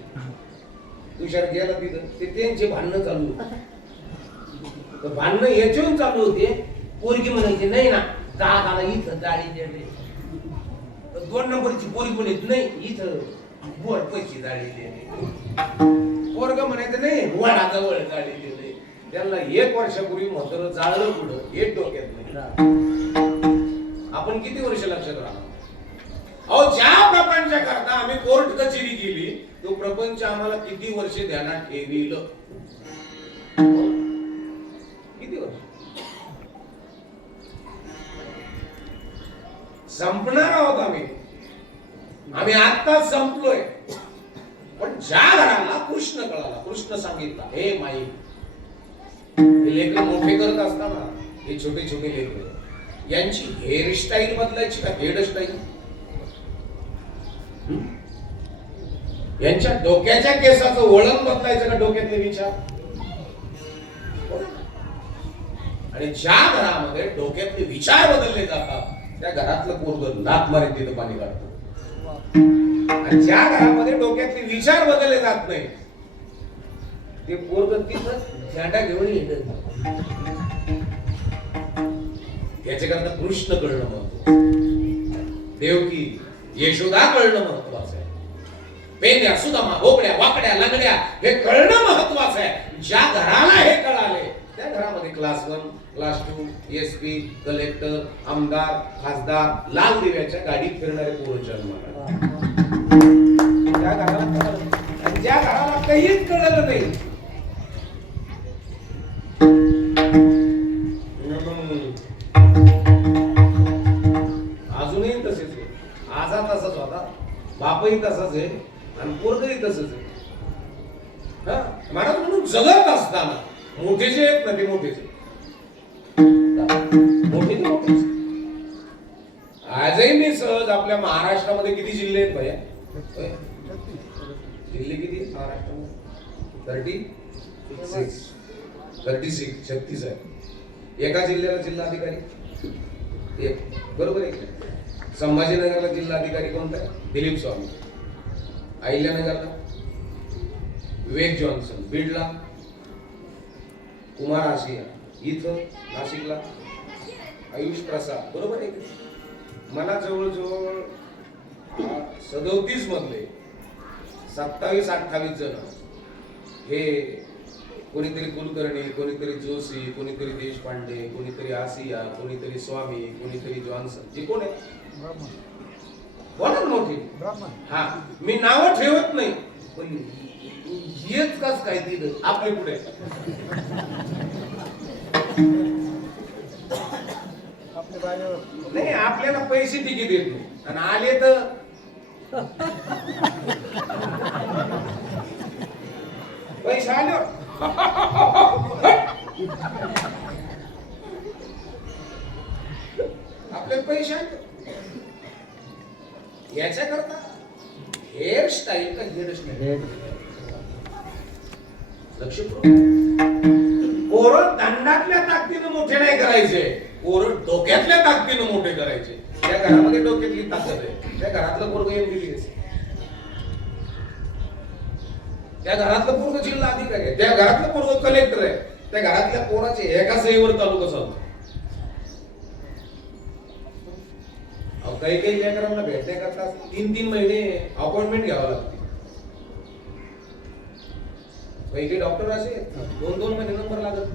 तुषार गेला तिथं ते त्यांचे भांडणं चालू होते. भांडणं याच्यावरून चालू होते. पोरगी म्हणायची नाही ना दादाला इथं गाडी द्यावी. 2 नंबरची पोरगी म्हणायची नाही इथं बोर पैसे गाडी द्यावी. पोरग म्हणायचं नाही वडाजवळ गाडी दिली. त्यांना 1 वर्षापूर्वी म्हातारं जाळलं पुढं एक डोक्यात नाही. आपण किती वर्ष लक्षात राहणार. अहो ज्या प्रपंचाकरता आम्ही कोर्ट कचेरी केली तो प्रपंच आम्हाला किती वर्ष ध्यानात ठेवील. किती वर्ष संपणार आहोत आम्ही आत्ताच संपलोय. पण ज्या घराला कृष्ण कळाला कृष्ण सांगितला हे माई लेकर मोठे करत असताना हे छोटे छोटे लेकर यांची हेअरस्टाईल बदलायची का हेअरस्टाईल. यांच्या डोक्याच्या केसाचं वळण बदलायचं का डोक्यातले विचार. आणि ज्या घरामध्ये डोक्यातले विचार बदलले जातात त्या घरातलं पोरग लात मारीत तिथं पाणी काढतो. आणि ज्या घरामध्ये डोक्यातले विचार बदलले जात नाही ते पोरग तिथं झेंडा घेऊन येत. याच्याकरता कृष्ण कळणं महत्वाचं. देवकी यशोदा कळणं महत्वाचं आहे. पेंद्या सुदामा भोपड्या वाकड्या लंगड्या हे कळणं महत्वाचं आहे. ज्या घराला हे कळाले त्या घरामध्ये क्लास 1 क्लास 2 एसपी कलेक्टर आमदार खासदार लाल दिव्याच्या गाडीत फिरणारे पोरं जन्माला. ज्या घराला कळलं आणि ज्या घराला काहीच कळलं नाही अजूनही तसेच आहे. आजा तसाच होता बापही तसाच आहे आणि पोरगही तसंच आहे. महाराज म्हणून जगत असताना मोठे जे आहेत ना ते मोठेच मोठे ते मोठेच. आजही मी सहज आपल्या महाराष्ट्रामध्ये किती जिल्हे आहेत भैया. जिल्हे किती आहेत महाराष्ट्रामध्ये 36 आहे. एका जिल्ह्याला जिल्हाधिकारी एक बरोबर आहे. संभाजीनगरला जिल्हाधिकारी कोणता आहे दिलीप स्वामी. अहिल्यानगरला विवेक जॉन्सन. बीडला कुमार आशिया. इथं नाशिकला आयुष प्रसाद. बरोबर आहे. मला जवळजवळ 37 मधले 27-28 जण हे कोणीतरी कुलकर्णी कोणीतरी जोशी कोणीतरी देशपांडे कोणीतरी आसिया कोणीतरी स्वामी कोणीतरी जॉन्सन जे कोण आहे बोला मोठी. हा मी नाव ठेवत नाही पण हेच कस काय तिथं आपले पुढे नाही आपल्याला पैसे तिकीट देत नाही आणि आले तर पैसे आले आपले पैसे आले. याच्या करता हेअरस्टाईल का हेअरस्टाईल लक्ष पोरं दंडातल्या ताकदीनं मोठे नाही करायचे. पोरं डोक्यातल्या ताकदीनं मोठे करायचे. त्या घरामध्ये डोक्यातली ताकद आहे. त्या घरातलं पोरग MBBS त्या घरातलं पोरग जिल्हा अधिकारी आहे. त्या घरातलं पोरग कलेक्टर आहे. त्या घरातल्या पोराचे एका सहीवर तालुका चालतो. काही काही लेकरांना भेटण्याकरता 3-3 महिने अपॉइंटमेंट घ्यावं लागते. काही डॉक्टर असे 2-2 महिने नंबर लागत.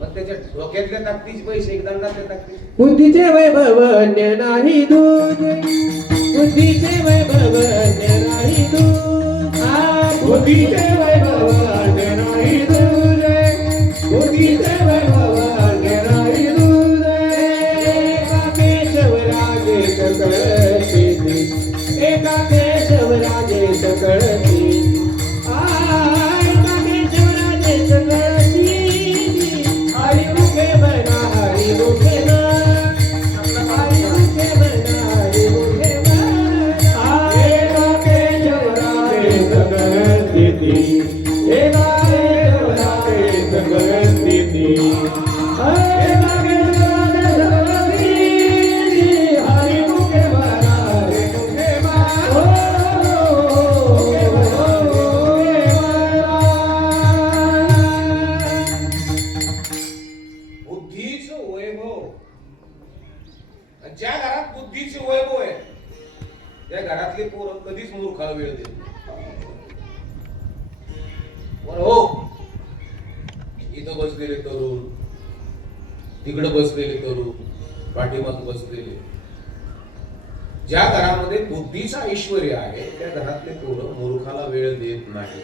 मग त्याच्या डोक्यातल्या ताकदीचे पैसे एक दंडातल्या ताकदी. बुद्धीचे वैभव अन्य नाही दूध. बुद्धीचे वैभव अन्य नाही दूध. बुद्धीचे वैभव अन्य नाही दूध. बुद्धीचे वैभव अन्य नाही दूध. एका केशवराजे सकळ शेती. एका केशवराजे सकळ शेती. हरी मुखे बना हरी मुखे ना. स्थिती हे लागे जगलागे सगळ स्थिती हे लागे जगलागे सगळ स्थिती हरी मुखे मारा रे मुखे मारा बुद्धीचं वैभव, ज्या घरात बुद्धीचे वैभव आहे त्या घरातले पोरं कधीच मूर्खाला वेळ देत नाही. हो, इथं बसलेले तरुण, तिकडे बसलेले तरुण, पाठीमाग बसलेले, ज्या घरामध्ये बुद्धीचं ऐश्वर्य आहे त्या घरातले पोरं मूर्खाला वेळ देत नाही.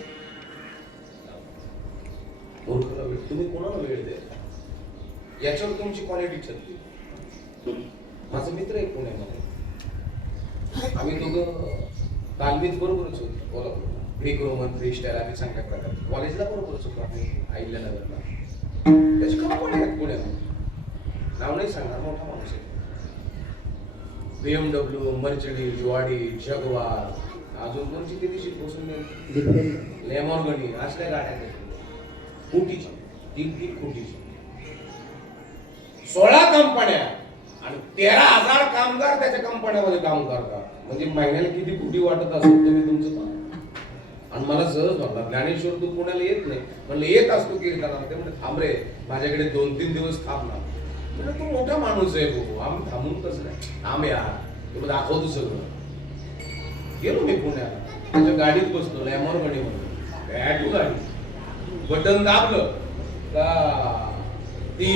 मूर्खाला वेळ, तुम्ही कोणाला वेळ द्या याच्यावर तुमची क्वालिटी ठरते. माझा मित्र आहे पुण्यामध्ये, आम्ही दोघं तालमीत बरोबरच होतो कोल्हापूरला. ग्रीक रोमन फ्री स्टाईल आम्ही चांगल्या प्रकारे कॉलेजला बरोबरच होतो आम्ही अहिल्यानगरला. त्याची कंपनी आहेत पुण्यात, नाव नाही सांगणार, मोठा माणूस आहे. BMW, मर्सिडीज, ऑडी, जगवार, अजून कोणची किती शीट बसून लेमॉर्गनी असल्या गाड्या आहेत. कोटीची, 3 कोटीची, 16 कंपन्या आणि 13,000 कामगार त्याच्या कंपन्यामध्ये काम करतात. म्हणजे महिन्याला किती कोटी वाटत असेल तुम्ही तुमचं पहा. आणि मला सहज म्हणला, ज्ञानेश्वर तू पुण्याला येत नाही. म्हणलं येत असतो कीर्तनाला. ते म्हणजे थांब रे, माझ्याकडे 2-3 दिवस थांब ना. म्हणजे तू मोठा माणूस आहे भाऊ, आम्ही थांबून कसं नाही, थांब यार तुला दाखवतो सगळं. गेलो मी पुण्याला, त्याच्या गाडीत बसलो, लॅमॉर्गनी मध्ये ॲटो गाडी, बटन दाबलं का ती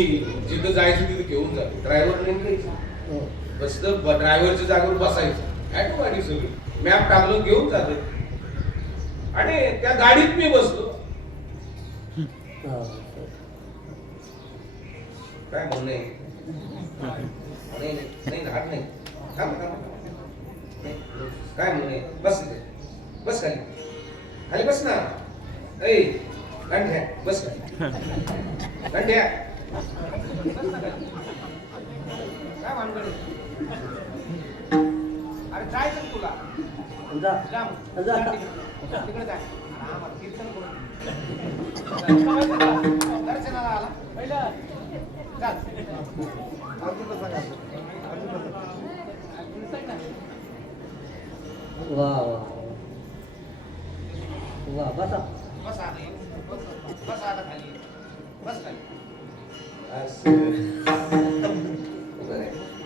जिथं जायचं तिथे घेऊन जाते. ड्रायव्हर नेमकायचं बसलं, ड्रायव्हरच्या जागेवर बसायचं, ॲटो गाडी सगळी मॅप टाकलं घेऊन जाते. आणि त्या गाडीत मी बसलो. काय म्हणणे नाही घाट नाही, थांब थांब, काय म्हणणे, बस इथे, बस खाली, खाली बस ना. ऐ गंठ्या बस खाली, गंठ्या काय भानगड, अरे जायचं तुला, तिकडे जाय, दर्शनाला आला पहिला वा वा वा, बसा बस आता, बस आता खाली, बस खाली.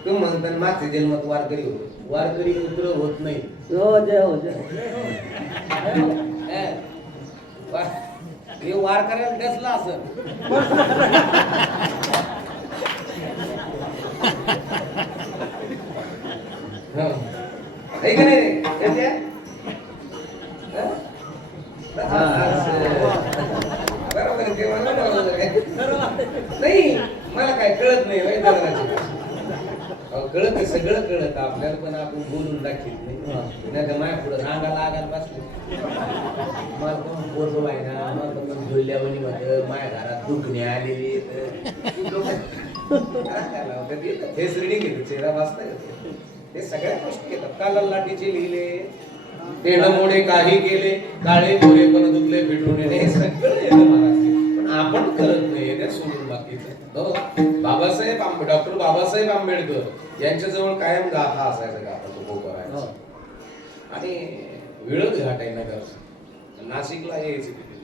तू म्हणता मागच्या जन्मात वारकरी होतो, वारकरी पुत्र होत नाही. हो जय हो जय. हे वार करायला कसला असं का नाही बरोबर नाही, मला काय कळत नाही, कळत सगळं कळत आपल्याला, पण आपण बोलून दाखवत नाही. नाही तर माझ्या पुढे रांगा लागायला बसले, मला पण बोलतो आहे ना, मला पण झोलल्यावणी मध्ये माझ्या घरात दुखणे आलेली फेस रिडिंग घेतो, चेहरा वाचता येतो, हे सगळ्या गोष्टी येतात. काला लाटीचे लिहिले, पेढ मोडे काही केले, काळे गोरे पण दुखले फिटून येणे, हे सगळं येतं महाराष्ट्र. पण आपण करत नाही, ते सोडून बाकीचं. डॉक्टर बाबासाहेब आंबेडकर यांच्या जवळ कायम गाथा असायचा, गाथा तो करायचा. आणि विळद घाट आहे नगर, नाशिकला यायचं तिथे,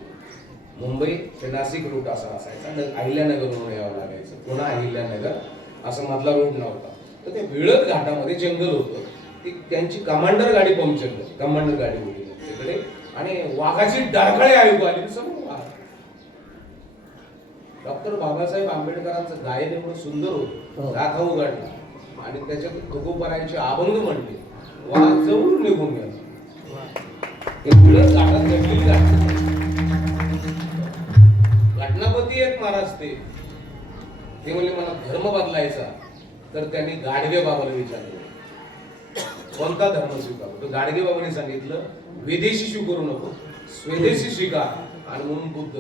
मुंबई ते नाशिक रूट असा असायचा. अहिल्यानगरवरून यावं लागायचं, पुन्हा अहिल्यानगर असा मधला रूट नव्हता. तर ते विळद घाटामध्ये जंगल होतं, ती त्यांची कमांडर गाडी पंक्चर झाली, कमांडर गाडी होती तिकडे, आणि वाघाची डरकाळी आयु आली समोर. डॉक्टर बाबासाहेब आंबेडकरांचं गायन एवढं सुंदर होतं, गाथा उघडला आणि त्याच्यात तुकोबारायांचे अभंग म्हणले, वाघ जवळून निघून गेला. घटनापती आहेत महाराज ते म्हणले मला धर्म बदलायचा, तर त्यांनी गाडगे बाबाला विचारलं कोणता धर्म स्वीकार. तर गाडगे बाबांनी सांगितलं विदेशी स्वीकारू नको, स्वदेशी स्वीकार, आणि म्हणून बुद्ध.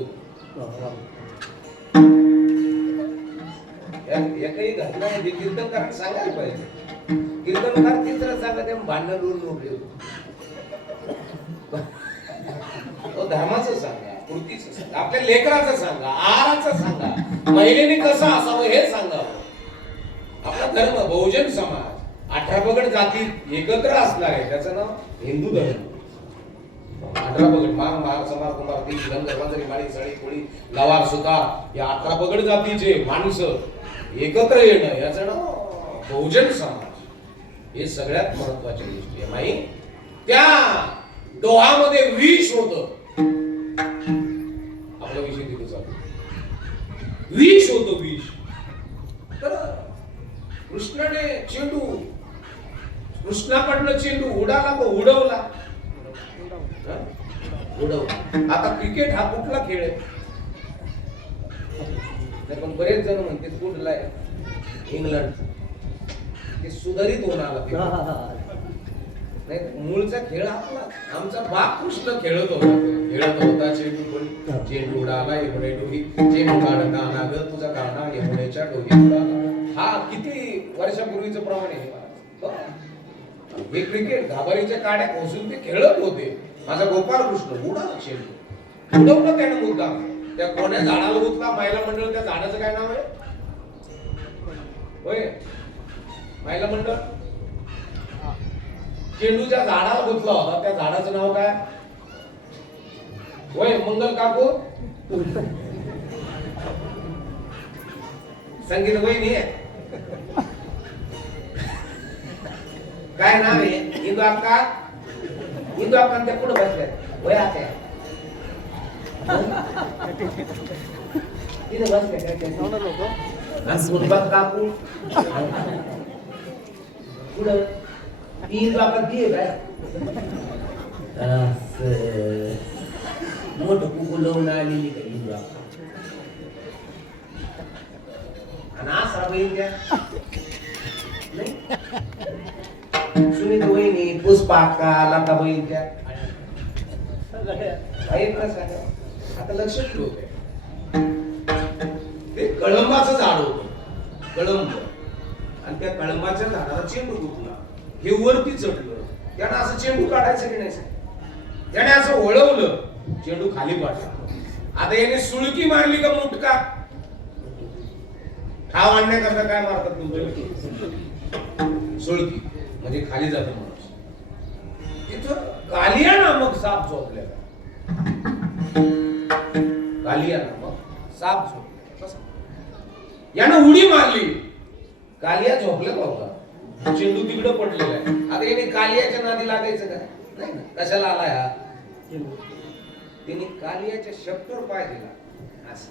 एकही घटना कीर्तनकार सांगायला पाहिजे, कीर्तनकार चित्र सांगा, ते भांडण रोवून नोकरी होतो. धर्माचं कृतीचं सांगा, आपल्या लेकराचं सांगा, आहाराचं सांगा, महिलेने कसं असावं हे सांगावं. आपला धर्म बहुजन समाज 18 पगड जाती एकत्र असणार आहे, त्याचं नाव हिंदू धर्म. 18 पगड मांग मार समार कुमार ती गंध वंजरी माळी सळी कोळी लवार सुतार या 18 पगड जातीचे माणसं एकत्र येणं याचं नाव बहुजन समाज. हे सगळ्यात महत्वाची गोष्टी आहे माई. त्या डोहामध्ये विष होत, आपला विषय तिथे चालू, विष होत विष. तर कृष्णाने चेंडू, कृष्णाकडनं चेंडू उडाला तो उडवला. उडवला. आता क्रिकेट हा कुठला खेळ आहे? पण बरेच जण म्हणते कुठला आहे? इंग्लंड. ते सुधारित होऊन आला. नाही मूळचा खेळ आपला. आमचा बाप कृष्ण खेळत होता चेंडू उडाला यमुने डोही, चेंडू काढता नाग तुझा काढा यमुनेच्या डोही उडाला. हा किती वर्षापूर्वीचं प्रमाण आहे. हे क्रिकेट घाबरीच्या काड्या खोसून ते खेळत होते. माझा गोपाल कृष्ण उडाला चेंडू, उडवलं त्यानं मुद्दाम. त्या कोण्या झाडाला उतला महिला मंडळ, त्या झाडाचं काय नाव आहे? होय महिला मंडळ. चेंडूच्या झाडाला गुंतला होता, त्या झाडाचं नाव काय? होय मंगल काकू. संगीत वहिनी आहे. काय नाव आहे? इंदू अक्का. इंदू अक्का त्या कुठं बसल्या? वय आता तिथे बसल्या काकू कुठं? इंदू अक्का ती आहे काय? मोठं कुकू लावून आलेली का इंदू अक्का? आणि असा बहीण त्या नाही सुनीता वहिनी, पुष्पा अक्का, लता बहीण त्या आता लक्ष दिलं होते. ते कळंबाचं झाड होतं, कळंब. आणि त्या कळंबाच्या झाडाला चेंडू गुंतला. हे वरती चढलं, त्यानं असं चेंडू काढायचं की नाही, त्याने असं वळवलं, चेंडू खाली पडला. आता याने सुळकी मारली का मुटका? ठाव आणण्याकरता काय मारतात तुमच्या? सुळकी म्हणजे खाली जातो माणूस. तिथं कालिया नामक साप झोपलेला. कालिया नामक साप झोपलेला. यानं उडी मारली, कालिया झोपलेला होता, चेंडू तिकडे पडलेला आहे. आता याने कालियाच्या नादी लागायचं का? नाही ना. कशाला आलाय हा? तिने कालियाच्या शेपटावर पाय दिला. असं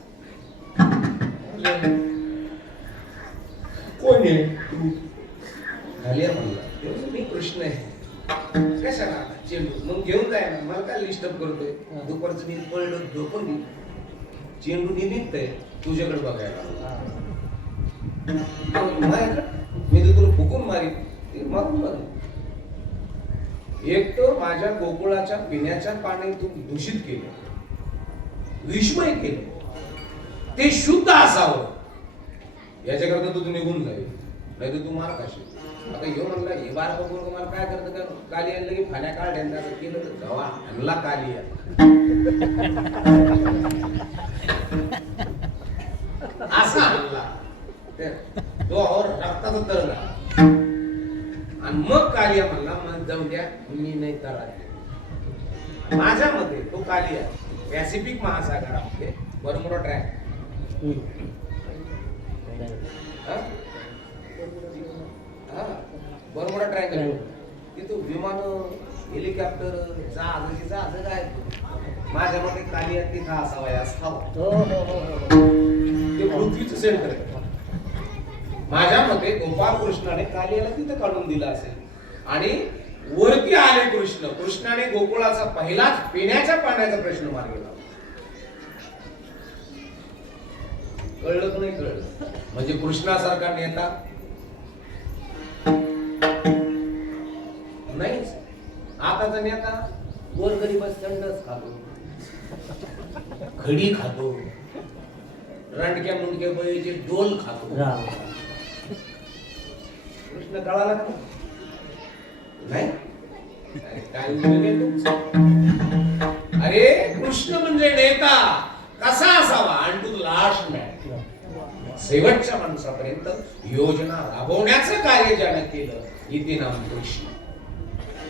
कोण आहे? कालिया म्हणला मी कृष्ण आहे. कशाला? चेंडू मग घेऊन जाय ना, मला काय डिस्टर्ब करतोय? दुपारचं मी पडलो झोपून मी चेंडू निघतंय तुझ्याकडे बघायला. मी तर तुला फुकून मारीन, मारून बघ. एक तर माझ्या गोकुळाच्या पिण्याच्या पाण्यातून दूषित केलं, विषमय केलं. ते शुद्ध असावं याच्याकरता तू निघून जाईल, नाही तर तू मार खाशील. आता ह्यो म्हणला हे बार बघून तुम्हाला काय करतं का? काली आणलं की फाण्या काढल्या केलं तर जवा आणला कालिया. असा आणला तो रक्ताचा तरला. आणि मग कालिया म्हणला मग जाऊ द्या, मी नाही तर माझ्या मते तो कालिया पॅसिफिक महासागरामध्ये बर्मुडा ट्रँक बर्मुडा ट्रायंगल तिथं विमान, हेलिकॉप्टर, जहाज काय माझ्या मते कालिया तिथं असावा असावा. ते पृथ्वीचं सेंटर आहे. माझ्या मते गोपाल कृष्णाने कालियाला तिथं काढून दिलं असेल. आणि वरती आले कृष्ण. कृष्णाने गोकुळाचा पहिलाच पिण्याच्या पाण्याचा प्रश्न मार्गी लावला. कळलं की नाही कळलं? म्हणजे कृष्णासारखा नेता नाहीच. आताचा नेता गोरगरीबास संडस खातो, खडी खातो, रंडक्या मुंडक्या बळीचे डोल खातो. कृष्ण कळाला का नाही? काय? अरे कृष्ण म्हणजे नेता. शेवटच्या माणसापर्यंत योजना राबवण्याचं कार्य ज्यानं केलं इथे नाम कृष्ण.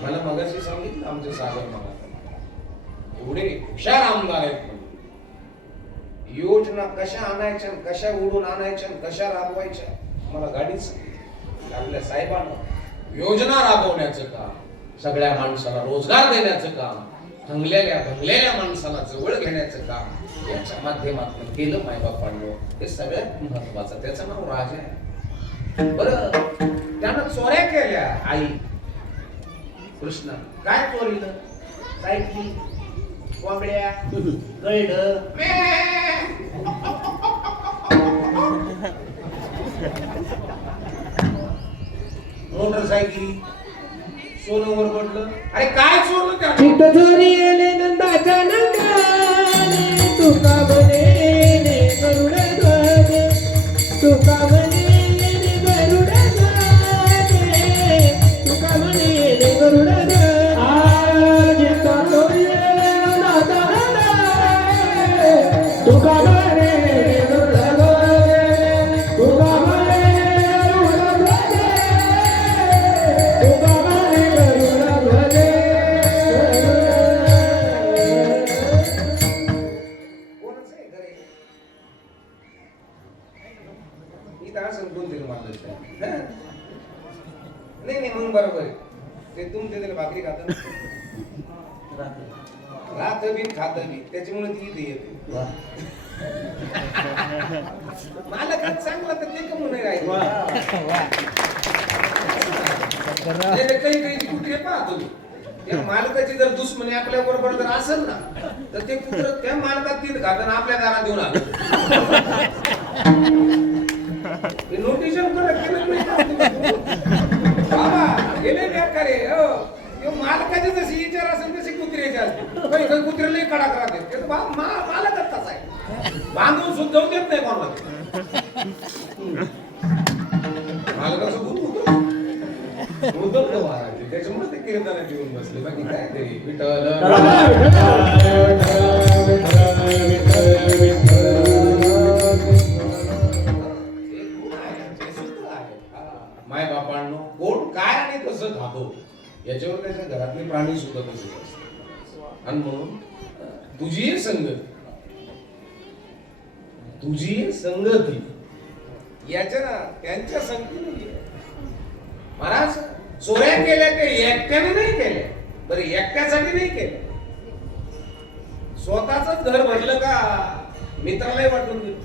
मला मगाशी सांगितलं आमचे सागर मला एवढे हुशार आमदार आहेत म्हणून. योजना कशा आणायच्या, कशा उडून आणायच्या, कशा राबवायच्या मला गाडीच सांगितली. आपल्या साहेबांना योजना राबवण्याचं काम, सगळ्या माणसाला रोजगार देण्याचं काम, भंगलेल्या माणसाला जवळ घेण्याचं काम याच्या माध्यमातून केलं मायबापांनी. हे सगळ्यात महत्वाचं. त्याचं नाव राजा आहे. बरं, त्यानं चोऱ्या केल्या. आई कृष्ण काय चोरीलं? सायकली, कोंबड्या, गळड, मोटरसायकली, सोनं वर पडलं. अरे काय चोरलं त्या? चित्तचोरी येले नंदाच्या नंदाने, तुका म्हणे गरुड ध्वज, तुका म्हणे गरुड ध्वज, तुका म्हणे गरुड ध्वज. आज चित्तचोरी येले नंदाच्या नंदाने, तुका म्हणे गरुड ध्वज, तुका म्हणे गरुड ध्वज, तुका म्हणे गरुड ध्वज. कोणाचं आहे घरी? इथं असं कोणतरी माणूस आहे. हं? नाही मग बरोबर आहे. ते तुमच्या त्याला भाकरी खात राहत बी खात बी, त्याच्यामुळे ती इथे येते. मालकात चांगला तर ते कमून नाही राहिलं. काही कुत्रे पाहतो मी. त्या मालकाची जर दुश्मनी आपल्या बरोबर जर असेल ना तर ते कुत्र त्या मालकात तीन खाताना आपल्या दारात देऊन आलं. ते नोटिशन केलं नाही बाबा गेले बेकारे. हो मालकाचे जशी विचार असेल तशी कुत्र्याचे असते. काही कुत्रे लई कडा राहते. मालकच तसा आहे. बांधून सुद्धा देत नाही कोणाला. मालकाचं भूत होतं. त्याच्यामुळे ते कीर्तनात घेऊन बसले. बाकी काय तरी विठ्ठल माय बापांनो कोण काय आणि कसं खातो याच्यावर त्याच्या घरातले प्राणी सुद्धा तसे असतात. आणि म्हणून तुझी संगती याच्या त्यांच्या संगतीने महाराज चोऱ्या केल्या ते एकट्याने नाही केल्या. बरं एकट्यासाठी नाही केल्या. स्वतःच घर भरलं का मित्रालाही वाटून दिलं.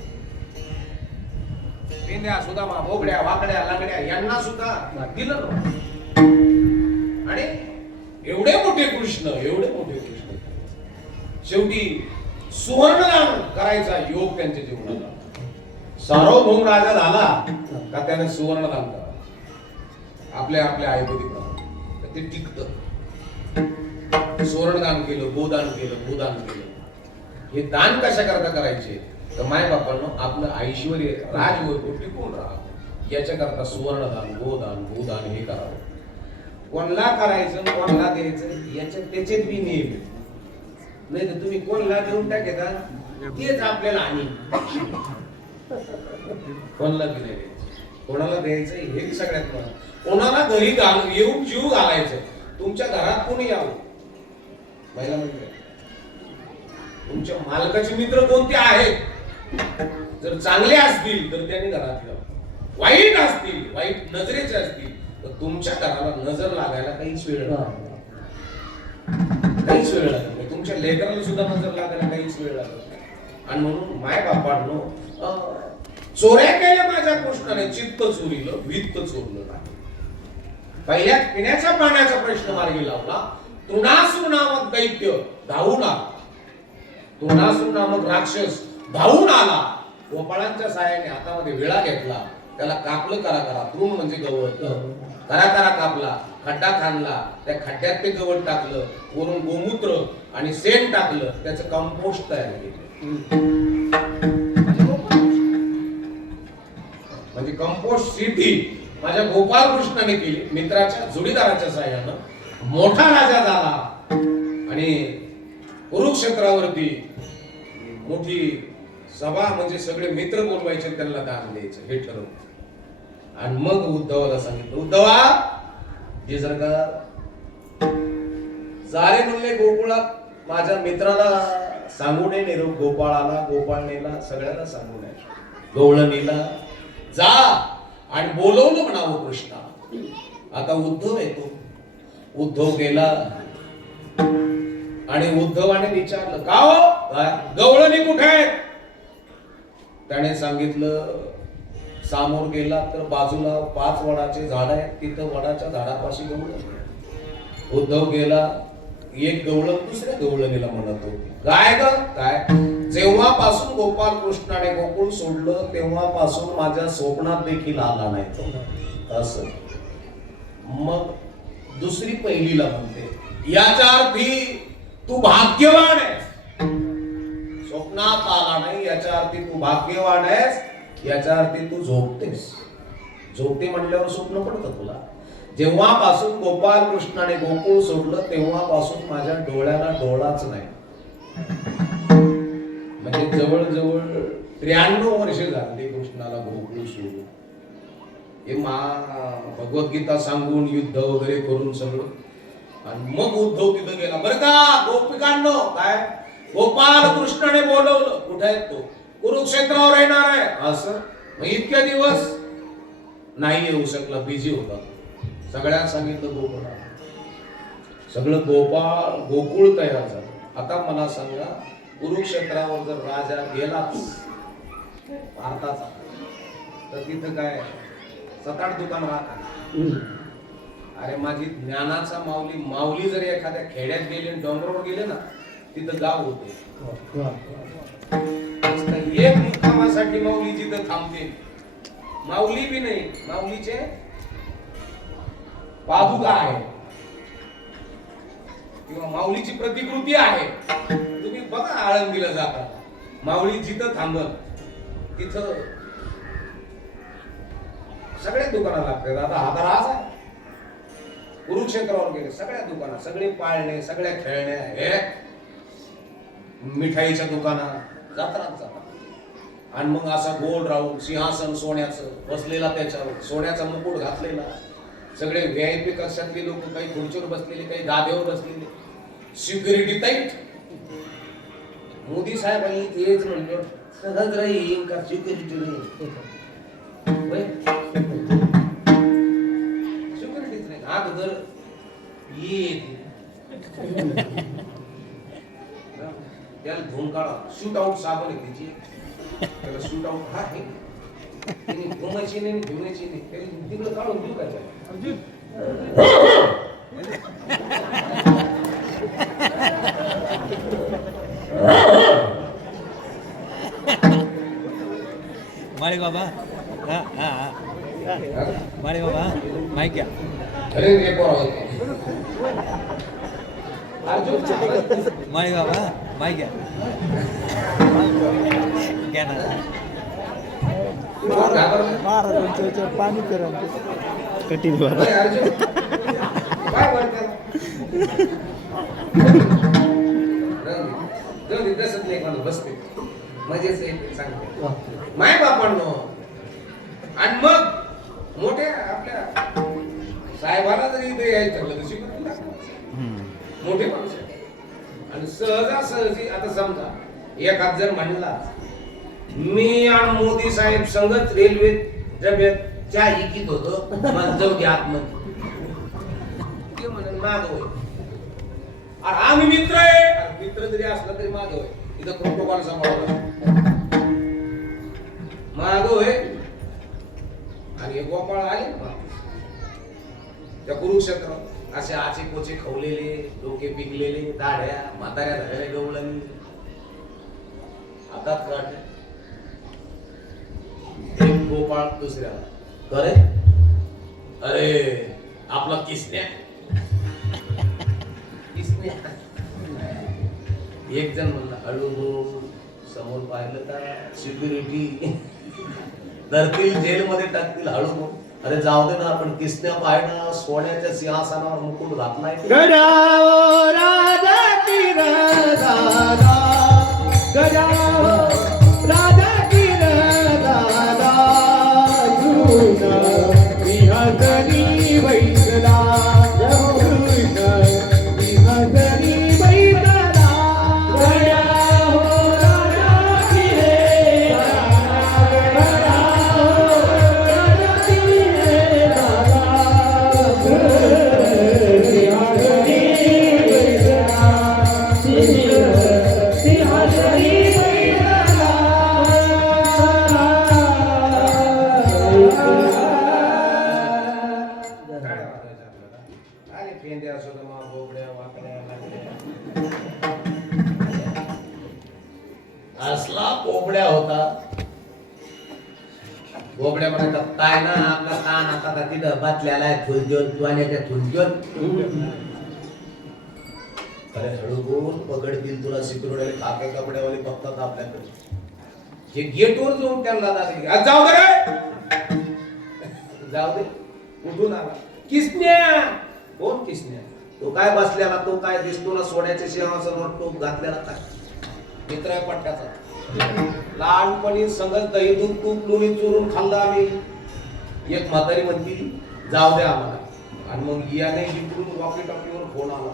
पेंद्या सुदामा बोबड्या वाकड्या लाकड्या यांना सुद्धा दिलं. आणि एवढे मोठे कृष्ण शेवटी सुवर्णदान करायचा योग त्यांच्या जीवनाला. सार्वभौम राजा झाला का त्याने सुवर्णदान करावं आपल्या आईपती तर ते टिकतं. सुवर्णदान केलं, गोदान केलं, भूदान केलं. हे दान कशा करता करायचे तर माय बापांनो आपलं ऐश्वर राजवैभव टिकून राहावं याच्याकरता सुवर्णदान, गोदान, भूदान हे करावं. कोणला करायचं, कोणला द्यायचं याच्यात त्याच्यात बी नियम. नाही तर तुम्ही कोणला देऊन टाकेता तेच आपल्याला आणि कोणला बी नाही द्यायचं. कोणाला द्यायचं हे सगळ्यात महत्त्वाचं. कोणाला घरी येऊन जीव घालायचं. तुमच्या घरात कोणी यावं महिला म्हणजे तुमच्या मालकाचे मित्र कोणते आहेत. जर चांगले असतील तर त्यांनी घरात यावं. वाईट असतील, वाईट नजरेचे असतील तर तुमच्या घराला नजर लागायला काहीच वेळ लागत. तुमच्या लेकराला सुद्धा नजर लागायला काहीच वेळ लागत नाही. आणि म्हणून माय बापांनो चोऱ्या केल्या माझ्या कृष्णाने, चित्त चोरीलं, वित्त चोरलं नाही. पहिल्या पिण्याच्या पाण्याचा प्रश्न मार्गी लावला. तृणासूर नामक दैत्य धावून आला. तृणासूर नामक राक्षस धावून आला. गोपाळांच्या साहाय्याने हातामध्ये विळा घेतला. त्याला कापलं करा. तृण म्हणजे गवत. करा कापला. खड्डा खांदला. त्या खड्ड्यात ते गवत टाकलं. वरून गोमूत्र आणि शेण टाकलं. त्याचं कंपोस्ट तयार केलं. म्हणजे कंपोस्ट शेती माझ्या गोपाल कृष्णाने केली. मित्राच्या जोडीदाराच्या साहाय्यानं मोठा राजा झाला आणि कुरुक्षेत्रावरती मोठी सभा म्हणजे सगळे मित्र बोलवायचे त्यांना दान द्यायचं हे ठरवलं. आणि मग उद्धवाला सांगितलं, उद्धवा जे जर का सारे म्हणले गोकुळात माझ्या मित्राला सांगू नये, निरोप गोपाळाला, गोपाळनेला सगळ्याला सांगू नये, गवळणीला जा आणि बोलवलं म्हणावं कृष्णा. आता उद्धव येतो. उद्धव गेला आणि उद्धवाने विचारलं, का हो गवळणी कुठे आहे? त्याने सांगितलं, सामोर गेला तर बाजूला 5 वडाचे झाड आहेत, तिथं वडाच्या झाडापाशी गवळण. उद्धव गेला, एक गवळण दुसऱ्या गवळणीला म्हणत होती, काय ग काय? जेव्हापासून गोपाल कृष्णाने गोकुळ सोडलं तेव्हापासून माझ्या स्वप्नात देखील आला नाही तो. असं मग दुसरी पहिलीला म्हणते, याच्या अर्थी तू भाग्यवान आहेस. स्वप्नात आला नाही याच्या अर्थी तू भाग्यवान आहेस, याच्या अर्थी तू झोपतेस. झोपते म्हणल्यावर स्वप्न पडतं तुला. जेव्हापासून गोपाल कृष्णाने गोकुळ सोडलं तेव्हापासून माझ्या डोळ्याला डोळाच नाही. म्हणजे जवळजवळ 93 वर्ष झाली कृष्णाला गोकुळ सोडून. हे भगवद्गीता सांगून युद्ध वगैरे करून सगळं. आणि मग उद्धव तिथं गेला. बरं का गोपिकांनो, काय गोपाल कृष्णाने बोलवलं. कुठे आहे तो? कुरुक्षेत्रावर येणार आहे. असं मग इतके दिवस नाही येऊ शकला, बिझी होता. सगळ्यांना सांगितलं गोकुळा. सगळं गोकुळ तयार झालं. आता मला सांगा, कुरुक्षेत्रावर जर राजा गेलाच भारताचा तर तिथं काय 7-8 दुकान राहतात. अरे माझी ज्ञानाचा माऊली जर एखाद्या खेड्यात गेले, डोंगरावर गेले ना, तिथं गाव होते. एक मुक्कामासाठी माऊली जिथं थांबते, माऊली बी नाही, माऊलीचे पादुका आहे किंवा माऊलीची प्रतिकृती आहे. तुम्ही बघा आळंदीला जाता, माऊली जिथं थांबत तिथं सगळ्या दुकाना लागतात. आता हा तर आज आहे. कुरुक्षेत्रावर गेले, सगळ्या दुकाना, सगळे पाळणे, सगळ्या खेळण्या, हे मिठाईच्या दुकाना, जात्रात जातात. आणि मग असा गोल राहून सिंहासन सोन्याचं बसलेला, त्याच्यावर सोन्याचा मुकुट घातलेला, सगळे VIP कक्षातले लोक, काही खुर्चीवर बसलेले, काही गाद्यावर बसलेले, सिक्युरिटी टाईट. मोदी साहेबांनी तेच म्हणलं, सहज राहील का सिक्युरिटी नाही. सिक्युरिटीच नाही. आग जर येते त्याला धुवून काढा. शूट आउट साबण आहे त्याची, त्याला शूट आउट हा आहे. घुमायची नाही, घेऊनची नाही, त्याला तिकडे काढून देऊ काय. माळे बाबा, माळे बाबा माहित घ्या. अरे रे पोरा, माळे बाबा माहित घ्या. घ्या ना. महाराजांच्या पाणी करा कठीण काय बोलतात दिसत नाही मला, बसते मजेच सांगते माय बापांनो. आणि मग मोठ्या आपल्या साहेबाला जरी इथे यायचं ठरलं तर शिकवून मोठे माणूस. आणि सहजासहजी आता समजा एखाद जर म्हणला, मी आणि मोदी साहेब संगत रेल्वे डब्यात चहा इकीत होतो, मला जाऊ दे आतमध्ये. ते म्हणून माग होय. अरे आम्ही मित्र आहे. मित्र जरी असला तरी माग होय. इथं प्रोटोकॉल सांभाळला माग होय. आणि हे गोपाळ आले ना त्या कुरुक्षेत्रात, असे आचे कोचे खवलेले, डोके पिकलेले, दाढ्या म्हाताऱ्या झालेल्या गवळणी हातात काढले. एक गोपाळ दुसऱ्याला, करे अरे आपला किसन्या. एक जण म्हणला, हळू बोल. समोर पाहिलं तर सिक्युरिटी धरतील, जेल मध्ये टाकतील, हळू बोल. अरे जाऊ दे ना, आपण किसन्या पाहिलं, सोन्याच्या सिंहासनावर मुकुट घातलाय. गडाओ राजा ती राजा गडाओ राजा कसला बोबड्या होता. बोबड्या म्हणायचा काय ना आपला कान आता तिथं बातल्याला आहे थुलजोन तू आणि त्या थुलजोन. अरे हळू बोल पकडतील तुला सिक्युरिटी काके कपड्यावाले बघतात आपल्याकडे. हे गेटवर जाऊन त्यांना जाऊ दे रे जाऊ दे कुठून आला किसन्या. कोण किसन्या? तो काय बसलेला तो काय दिसतो ना सोन्याच्या सिंहासनावर टोप घातलेला काय मित्र आहे पट्ट्याचा. लहानपणी संगत दही दूध तूप लोणी चोरून खाल्लं आम्ही. एक म्हातारी म्हणती जाऊ द्या आम्हाला आणि मग याने इकडून वॉकी टॉकीवर फोन आला.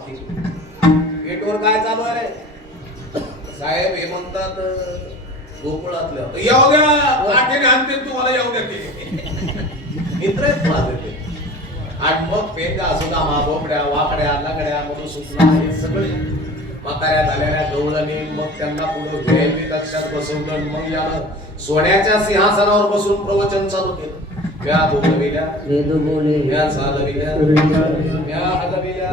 गेटवर काय चालू आहे रे साहेब हे म्हणतात गोकुळातल्या येऊ द्या काठीने आणते तुम्हाला येऊ द्या ते मित्र आहेत माझे ते. आणि मग पेंड्या असुदा माबोबड्या वाकड्या लगड्या मधून सुचना हे सगळे म्हाताऱ्या झालेल्या गवळणी मग त्यांना पुढे व्हीआयपी कक्षात बसवलं. मग यानं सोन्याच्या सिंहासनावर बसून प्रवचन चालू केलं. म्या बोलविल्या म्या चालविल्या म्या हलविल्या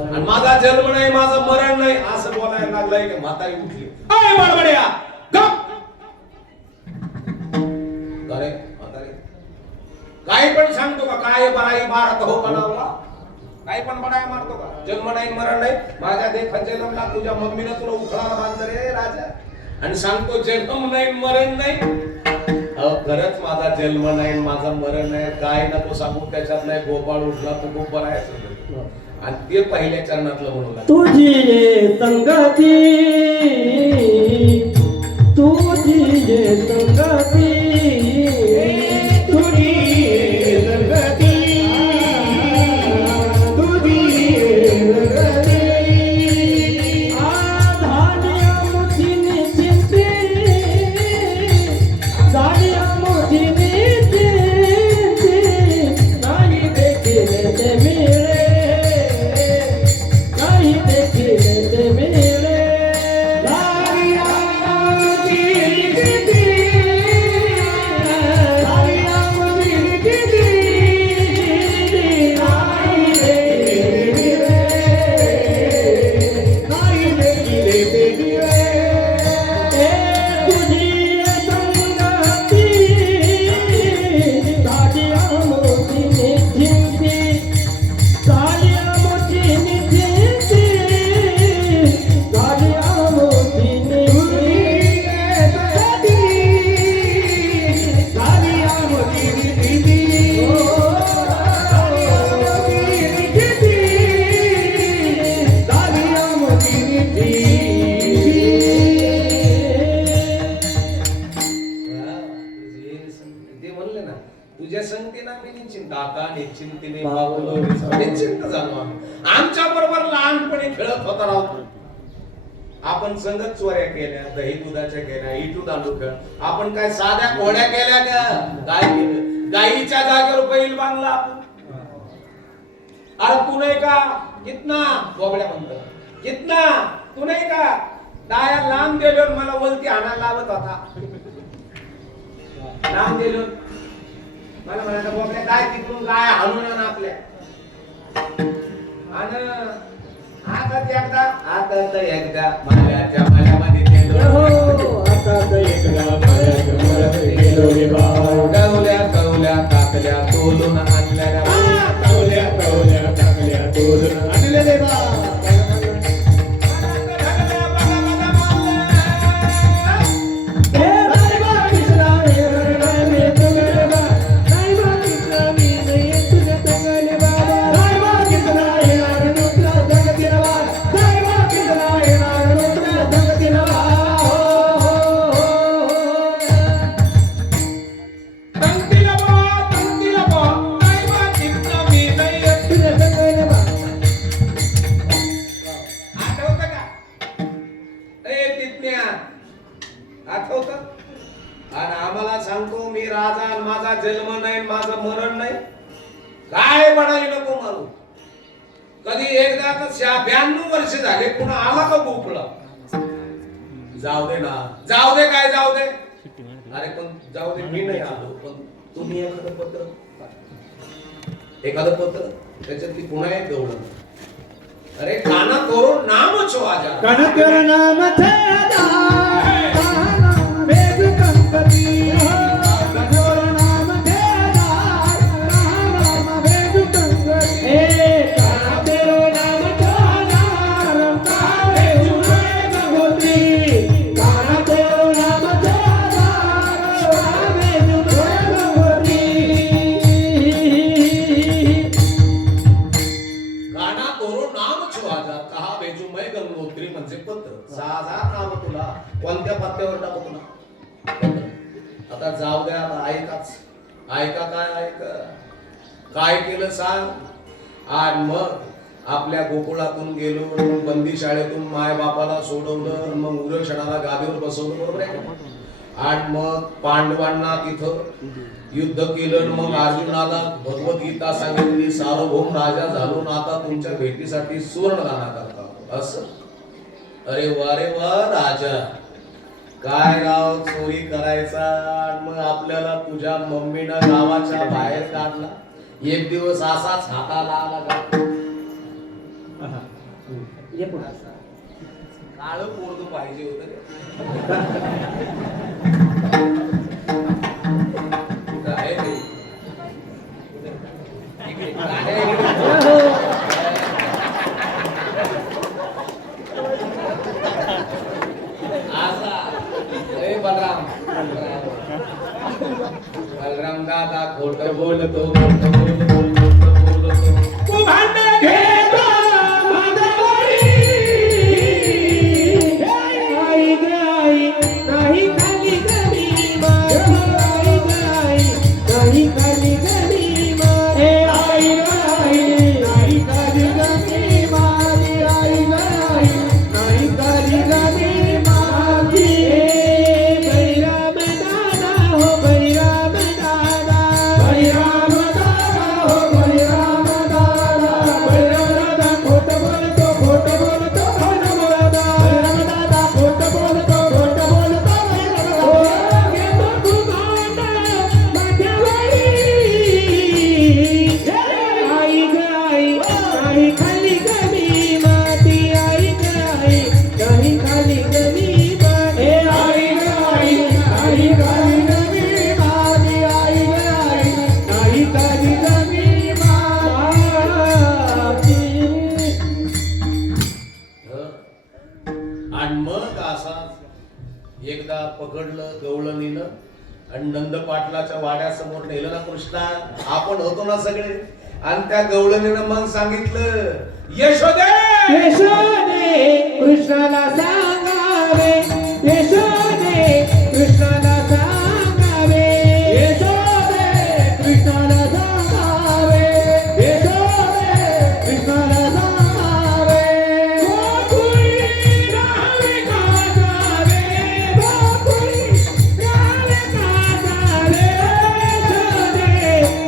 आणि माझा जन्म नाही माझं मरण नाही असं बोलायला लागलाय की म्हातारी उठली. अय बडबड्या गप. अरे म्हातारी काही पण सांगतो का काय बराई मारत हो बनावला काही पण बडाय मारतो का? जन्म नाही मरण नाही माझ्या देखत जन्मला तुझ्या मम्मीनं तुला उखळाला बांधलं रे राजा आणि सांगतो जन्म नाही मरण नाही. खरंच माझा जन्म नाही माझा मरण नाही काय नको सांगू त्याच्यातला एक गोपाळ उठला तो खूप बरा आहे आणि ते पहिल्या चरणातलं म्हणून तुझी संगती तुझी संगती तुझी संगती तुझी संगती आधानिया मुठीने चिंते दानिया मुठीने चिंते नाही देखील ते मिळे नाही देखील ते मिळे दानिया मुठीने चिंते दानिया मुठीने चिंते नाही देखील मिळे नाही देखील ते मिळे तुझी संगती दानिया मुठीने चिंते दानिया मुठीने चिंते दानिया मुठीने संगती दानिया मुठीने चिंते दानिया मुठीने ते म्हणले ना तुझ्या संगतीना मी निश्चिंत आता निश्चिंतीने पावलो निश्चिंत झालो आम्ही. आमच्या बरोबर लहानपणी खेळत होता राहतो आपण संगत चोऱ्या केल्या दही दुधाच्या केल्या इटू दांडू खेळ आपण काय साध्या घोड्या केल्या का काय केलं गाईच्या जागेवर बैल बांधला आपण. अरे तू नाही का कितना बोबड्या म्हणतो कितना तू नाही का दाया लांब गेल्यावर मला वलती आणायला लावत होता. लांब गेलो मला म्हणाला बोबड्या काय तिकडून गाय हाणून आण आपल्या आणि आता एकदा माल्याच्या माल्यामध्ये कवल्या कवल्या टाकल्या तोलून आणल्या कवल्या कवल्या टाकल्या तोडून आणलेले आठवत आणि आम्हाला सांगतो मी राजा आणि माझा जन्म नाही माझं मरण नाही काय म्हणाली नको मारू. कधी एकदा तर 92 वर्ष झाले पुन्हा आला का गोकुळा. जाऊ दे ना जाऊ दे काय जाऊ दे अरे पण जाऊ दे मी नाही आलो पण तुम्ही एखादं पत्र त्याच्यातली पुन्हा एक गवळण अरे काना करो नाम छो आजा कनकर नाम थे गंगोत्री म्हणजे पत्र जा ना मग तुला कोणत्या पत्त्यावर टाकू तुला पत्र. आता जाऊ द्या आता ऐका काय काय केलं सांग. आणि मग आपल्या गोकुळातून गेलो मग बंदी शाळेतून माय बापाला सोडवलं मग उरक्षणाला गादीवर बसवलं बरोबर आहे. आणि मग पांडवांना तिथं युद्ध केलं मग अर्जुनाला भगवद्गीता सांगितली सार्वभौम राजा झालो ना आता तुमच्या भेटीसाठी सुवर्णदाना करता असं. अरे वा राजा काय राव चोरी करायचा मग आपल्याला तुझ्या मम्मीनं गावाच्या बाहेर काढला. एक दिवस असाच हाताला आला काळ पोरग पाहिजे होत काय बलराम दादा खोट बोलतो तू भांडे घेतो माझ्यावरी. आई ग आई नाही खाली गरी माझी आई ग आई नाही खाली गरी माझी आई ग आई नाही खाली गरी माझी आई ग आई नाही खाली गरी माझी. बैराम दादा हो बैराम दादा बैराम दादा हो बैराम दादा बैराम दादा खोट बोलतो बैराम दादा खोट बोलतो बैराम दादा घेतो तू भांड माझ्यावरी. आई ग आई नाही खाली गमी माती आई ग आई नाही खाली गमी माती आई ग आई नाही खाली गमी माती आई ग आई नाही खाली गमी माती. आणि मग असा एकदा पकडलं गवळण नेलं आणि नंद पाटलाच्या वाड्यासमोर नेलं ना कृष्णा आपण होतो ना सगळे. आणि त्या गवळणीनं मग सांगितलं यशोदे यशोदे कृष्णाला सांगावे यशोदे कृष्णाला सांगावे यशोदे कृष्णाला सांगावे यशोदे कृष्णाला सांगावे. गोकुळी राहावे का जावे गोकुळी राहावे का जावे यशोदे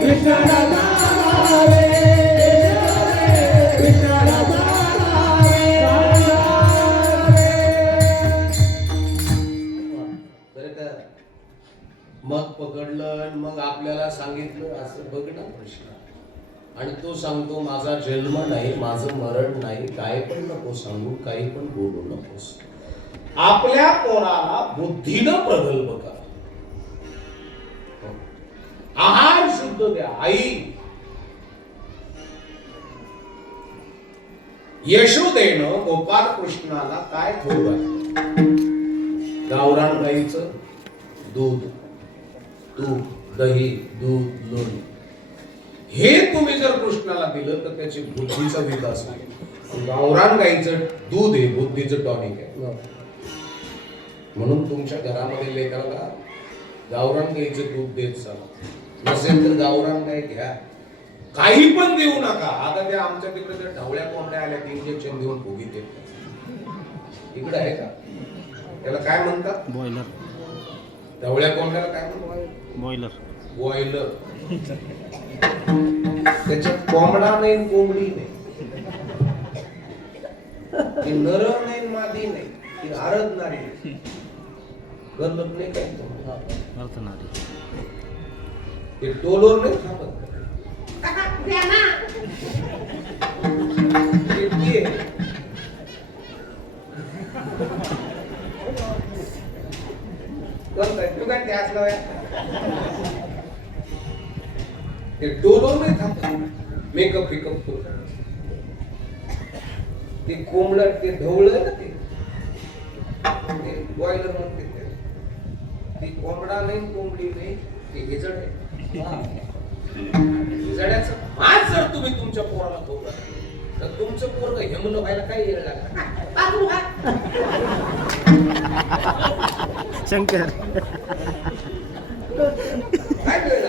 कृष्णाला सांगावे यशोदे कृष्णाला बरं का. मग पकडलं आणि मग आपल्याला सांगितलं असं बघ ना कृष्ण. आणि तो सांगतो माझा जन्म नाही माझं मरण नाही काय पण नको सांगू काही पण बोलू नकोस. आपल्या पोराला बुद्धीनं प्रगल्भ करा. आहार शुद्ध द्या. आई यशोदेनं गोपाल कृष्णाला काय खाऊ घातलं. गावरान गाईचं दूध तूप दही दूध लोणी हे तुम्ही जर कृष्णाला दिलं तर त्याची बुद्धीचा विकास होईल. गावरान गाईचं दूध हे बुद्धीचं टॉनिक आहे. म्हणून तुमच्या घरामध्ये लेकराला गावरान गाईचं दूध देत चला. नसेल तर गावरान गाय घ्या. काही पण देऊ नका. आता त्या आमच्या तिकडे जर ढवळ्या कोंबड्या आल्या की इंजेक्शन देऊन फुगी देत इकडे आहे का. त्याला काय म्हणतात बॉयलर. ढवळ्या कोंबड्याला काय म्हणतात बॉयलर. त्याच्यात कोंबडा नाही कोंबडी नाही ती नर नाही मादी नाही ती आरधणारी गरलत नाही काय ते टोलोर नाही थांबत. तू काय त्याच ते डोलो नाही थांबत. मेकअप पिकअप करू ते कोंबड ते ढवळं ना ते बॉयलर म्हणते ती कोंबडा नाही कोंबडी नाही ते हिजड आहे. हिजड्याचं मांस जर तुम्ही तुमच्या पोराला खाऊ तर तुमचं पोरग हेमलं व्हायला काय येईल लागला शंकर काय वेळ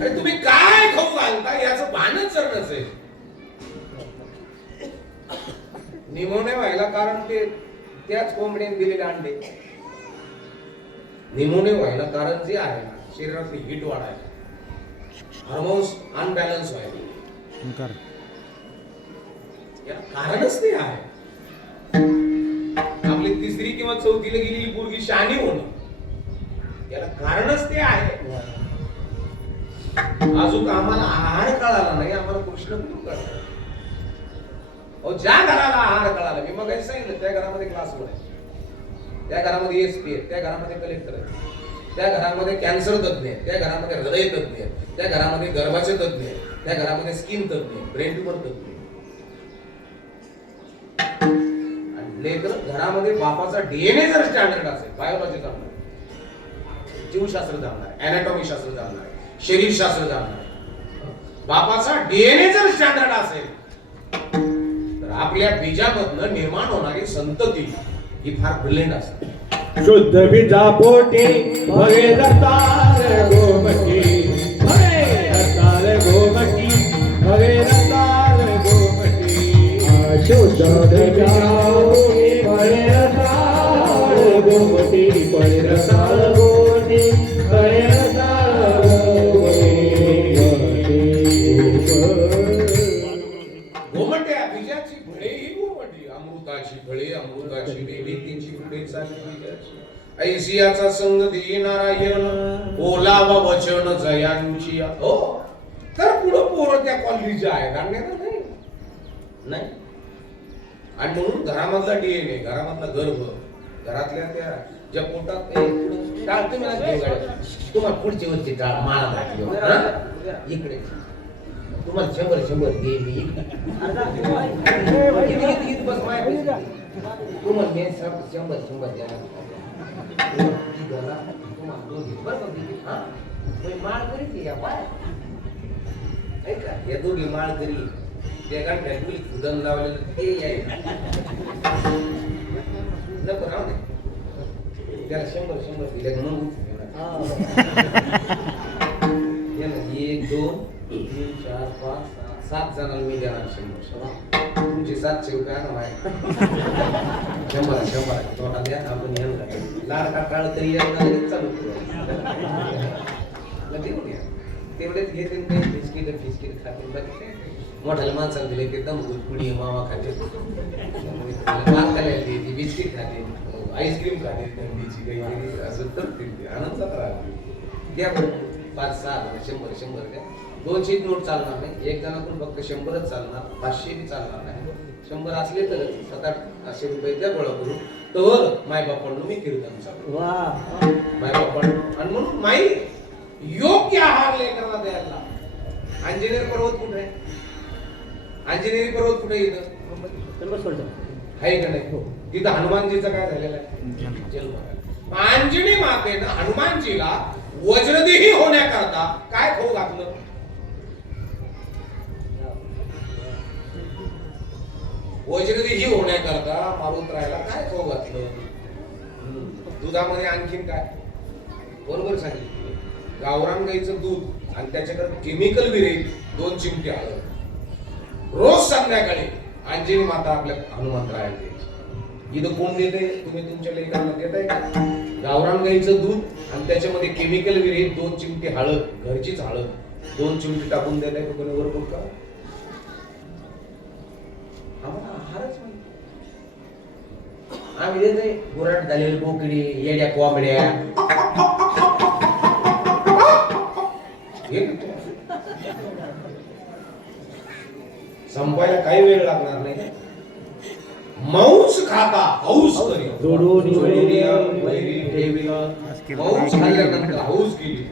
अरे तुम्ही काय खाऊ घालता याचं भानच जर नसेल. निमोनिया व्हायला कारण ते त्याच कोंबडीने दिलेले अंडे. निमोनिया व्हायला कारण जे आहे ना शरीरातली हीट वाढायला, हार्मोन्स अनबॅलन्स व्हायला, याला कारणच ते आहे. आपली तिसरी किंवा चौथीला गेलेली पोरगी शहाणी होणं याला कारणच ते आहे. अजून आम्हाला आहार कळाला नाही, आम्हाला कृष्ण कुठून कळाला. ज्या घराला आहार कळाला, मी मग सांगितलं त्या घरामध्ये क्लासवर आहे, त्या घरामध्ये एसपी आहे, त्या घरामध्ये कलेक्टर आहे, त्या घरामध्ये कॅन्सर तज्ञ आहे, त्या घरामध्ये हृदय तज्ञ आहे, त्या घरामध्ये गर्भाचे तज्ञ आहे, त्या घरामध्ये स्किन तज्ञ आहे, ब्रेन ट्यूमर तज्ञ आहे. आणि लेकर घरामध्ये बापाचा डीएनए जर स्टँडर्ड असेल, बायोलॉजी जाणणार, जीवशास्त्र जाणणार, अॅनाटॉमी शास्त्र जाणणार, शरीरशास्त्र जाणणार, बापाचा डीएनए जर स्टँडर्ड असेल तर आपल्या बीजामधनं निर्माण होणारी संतती ही फार ब्रिलियंट असते. शुद्ध बीजा पोटी भगे दत्तार गोमटी, भगे दत्तार गोमटी, भगे दत्तार गोमटी. शुद्ध बीजा पोटी भगे दत्तार गोमटी, भगे दत्तार गोमटी, भगे दत्तार गोमट्या बीजाची फळे ही गोमटी, अमृताची फळे अमृताची देवी तिची फुले चालली बीजाची. ऐसियाचा संग देई नारायण, बोलावा वचन जयांची. हो तर पुढं पोरं त्या कॉलनीच्या आहेत, आणण्यात नाही. आणि म्हणून घरामधला डीएनए, घरामधला गर्भ, घरातल्या त्या ज्या पोटात टाळते मला तुम्हाला पुढची वरची टाळ माळा घातली इकडे तुम्हाला 100 दे मी बस तुम्हाला मी 100 द्या माळ करी या दोघी माळ करी त्या गाठी खुदन लावलेलं ते यायला नको राहू दे. त्याला 100 दिले म्हणून 1 2 3 4 5 6 7 जणांना मी देणार 100. तुमची 700 रुपये आणा माहिती 100 तोटा द्या आपण लाल का काळ तरी चालू देऊन या तेवढेच घेते बिस्किट खाते. मोठ्याला माणसाला दिले ते दम पुडी मामा खाते, बिस्किट खाते, आईस्क्रीम खाते, थंडीची काही असं तर आनंदात राहते. द्या 5 6 100 द्या. 200 नोट चालणार नाही, एक जणाकडून फक्त 100च चालणार, 500 बी चालणार नाही. 100 असले तर 700-800 रुपये द्या गोळा करून. तर मायबापांना मी कीर्तन चालू मायबापांना. आणि म्हणून माई योग्य आहार लेकरांना द्यायला. अंजनेर पर्वत कुठे आहे? अंजनेरी पर्वत कुठे येतं आहे का नाही? तिथं हनुमानजीचं काय झालेलं आहे? जन्म. अंजनी मातेनं हनुमानजीला वज्रदेही होण्याकरता काय खाऊ घातलं? वज्रदेही होण्याकरता मारुतरायला काय खाऊ घातलं? दुधामध्ये आणखीन काय? बरोबर सांगितलं. गावरान गाईचं दूध आणि त्याच्याकडे केमिकल विरहित 2 चिमटे हळद रोज संध्याकाळी अंजनी माता आपल्या हनुमंतरायाला द्यायची. इथं कोण देते? तुम्ही तुमच्या लेकरांना देताय का? गावरान गाईचं दूध आणि त्याच्यामध्ये केमिकल विरहित 2 चिमटे हळद, घरचीच हळद 2 चिमटे टाकून देताय का कोणी? बरोबर का? आम्हाला आहारच नाही. आम्ही देतोय गुराट झालेली बोकडी, येड्या कोंबड्या संपायला काही वेळ लागणार नाही. मांस खाता हौस करी मांस खाल्ल्यानंतर हौस केली,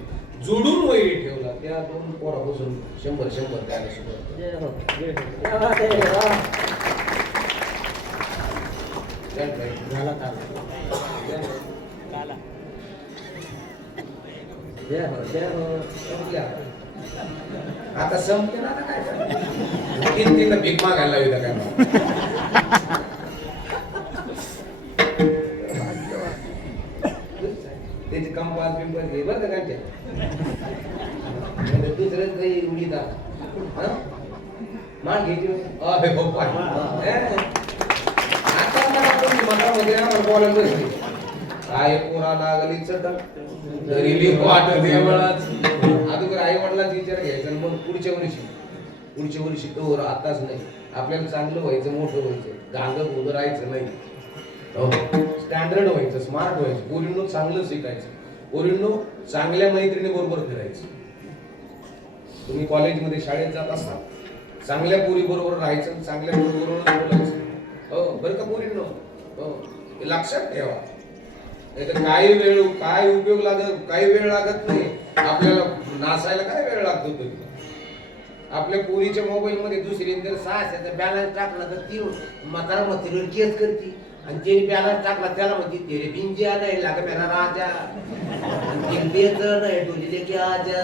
जोडून वैरी ठेवला. त्या 2 पोरापासून 100 द्यायला सुरुवात झाला. आता संपते ना, आता काय करायचं? तीन भीक मागायला लावी काय मला. त्याची कंपास बिंपास घे बरं का कांच्या. दुसरं काही उडीत माल घ्यायची अरे बाप्पा. आता मला कोणी मतामध्ये ना बोलायला बसली. काय पोरा लागली चटक दरिली वाटत यावेळाच. अगोदर आई वडिलांचा विचार घ्यायचा आणि मग पुढच्या वर्षी तो आताच नाही. आपल्याला चांगलं व्हायचं, मोठं व्हायचं, गांगं उभं राहायचं नाही, स्टँडर्ड व्हायचं, स्मार्ट व्हायचं. पोरींनो चांगलं शिकायचं, पोरींनो चांगल्या मैत्रिणी बरोबर फिरायचं. तुम्ही कॉलेजमध्ये शाळेत जात असता, चांगल्या पोरी बरोबर राहायचं, चांगल्या पोरी बरोबर बोलायचं. हो बरं का पोरींनो, हो हे लक्षात ठेवा. काही उपयोग लागत, काही वेळ लागत नाही. आपल्याला नाचायला काय वेळ लागतो तरी. आपल्या पोरीच्या मोबाईल मध्ये दुसरी जर 600चा बॅलन्स टाकला तर ती म्हातारा मथरीवर केस करते आणि त्याने बॅलन्स टाकला त्याला म्हणते तेरे बिंजिया नाही लाग मेरा राजा आणि बेच नाही डोलीले की आजा.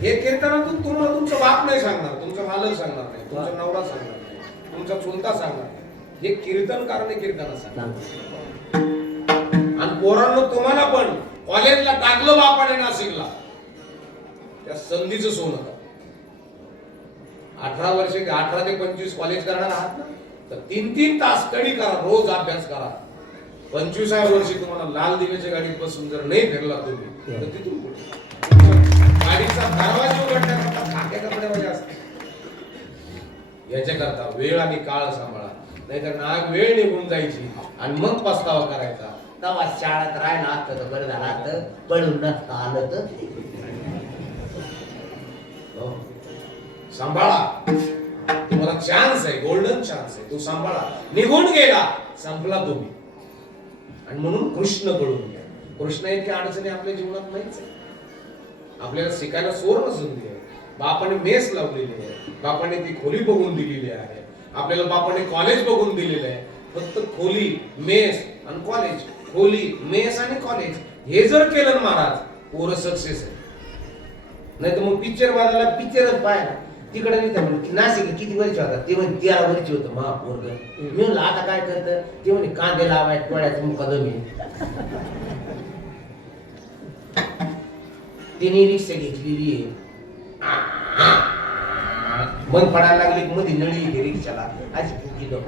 हे कीर्तनातून तुम्हाला तुमचा बाप नाही सांगणार, तुमचा मालक सांगणार नाही, तुमचा नवरा सांगणार नाही, तुमचा चुलता सांगणार नाही. हे कीर्तनकारने कीर्तन सांगणार. आणि पोरांनो तुम्हाला पण कॉलेजला टाकलं बापाने नाशिकला, त्या संधीचं सोनं का. 18 वर्षे 18 ते 25 कॉलेज करणार आहात ना, तर 3-3 तास स्टडी करा, रोज अभ्यास करा. 25व्या वर्षी तुम्हाला लाल दिव्याच्या गाडीत बसून जर नाही फिरला तुम्ही तर तिथून पुढे गाडीचा दरवाजा उघडण्याकरता खाक्या कपड्यामध्ये असते. याच्याकरता वेळ आणि काळ सांभाळा, नाहीतर नाग वेळ निघून जायची आणि मग पस्तावा करायचा. तेव्हा शाळेत राहिला असतं तर बरं झालं असतं, पळून नसतं आलं तर. सांभाळा, तुम्हाला चान्स आहे, गोल्डन चान्स आहे, तो सांभाळा. निघून गेला संपला तुम्ही. आणि म्हणून कृष्ण कळून घ्या. कृष्ण इतकी अडचणी आपल्या जीवनात नाहीच आहे. आपल्याला शिकायला सुवर्ण संधी आहे. बापाने मेस लावलेली आहे, बापाने ती खोली बघून दिलेली आहे, आपल्याला बापाने कॉलेज बघून दिलेलं आहे. फक्त खोली, मेस आणि कॉलेज, खोली, मेस आणि कॉलेज हे जर केलं ना महाराज, पोरं सक्सेस आहे. नाही तर मग पिक्चर वाजायला पिक्चरच पाहायला तिकडे नाही. तर नाशिक किती वर्ष होता, ते म्हणे 13 वर्ष होतं महापोरग. मी म्हणलं आता काय करतं, ते म्हणे कांदे लावायचे टोळ्याचं मुकादमी. तिने रिक्षा घेतलेली आहे, बंद पडायला लागली मध्ये नळी येते रिक्षाला अशी फुटकी दो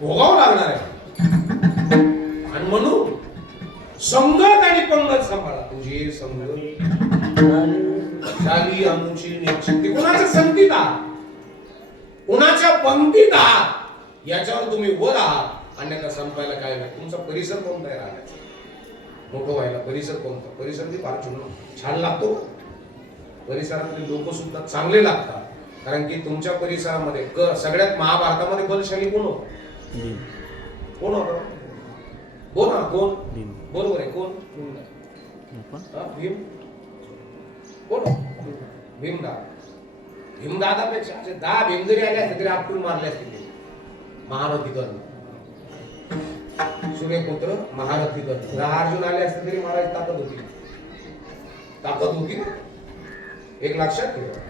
भोगावं लागणार आहे. आणि म्हणून संगत आणि पंगत सांभाळा. तुझी संगत झाली अनुची निश्चित. कुणाच्या संगतीत आहात, कुणाच्या पंक्तीत आहात याच्यावर तुम्ही वर आहात. अन्यथा संपायला काय नाही. तुमचा परिसर कोणता आहे राहण्याचा, मोठं व्हायला परिसर कोणता. परिसर बी फार छान लागतो. परिसरातले लोक सुद्धा चांगले लागतात. कारण की तुमच्या परिसरामध्ये सगळ्यात महाभारतामध्ये बलशाली कोण होतं, कोण होतं, कोण हा कोण, बरोबर आहे कोण, भीम. कोण, भीमदादा. भीमदादापेक्षा असे 10 भीम जरी आले असते तरी आपटून मारले असते. महारथी कर्ण, सूर्यपुत्र महारथी कर्ण. 10 अर्जुन आले असते तरी मारायची ताकद होती, ताकद होती ना. एक लक्षात ठेवा.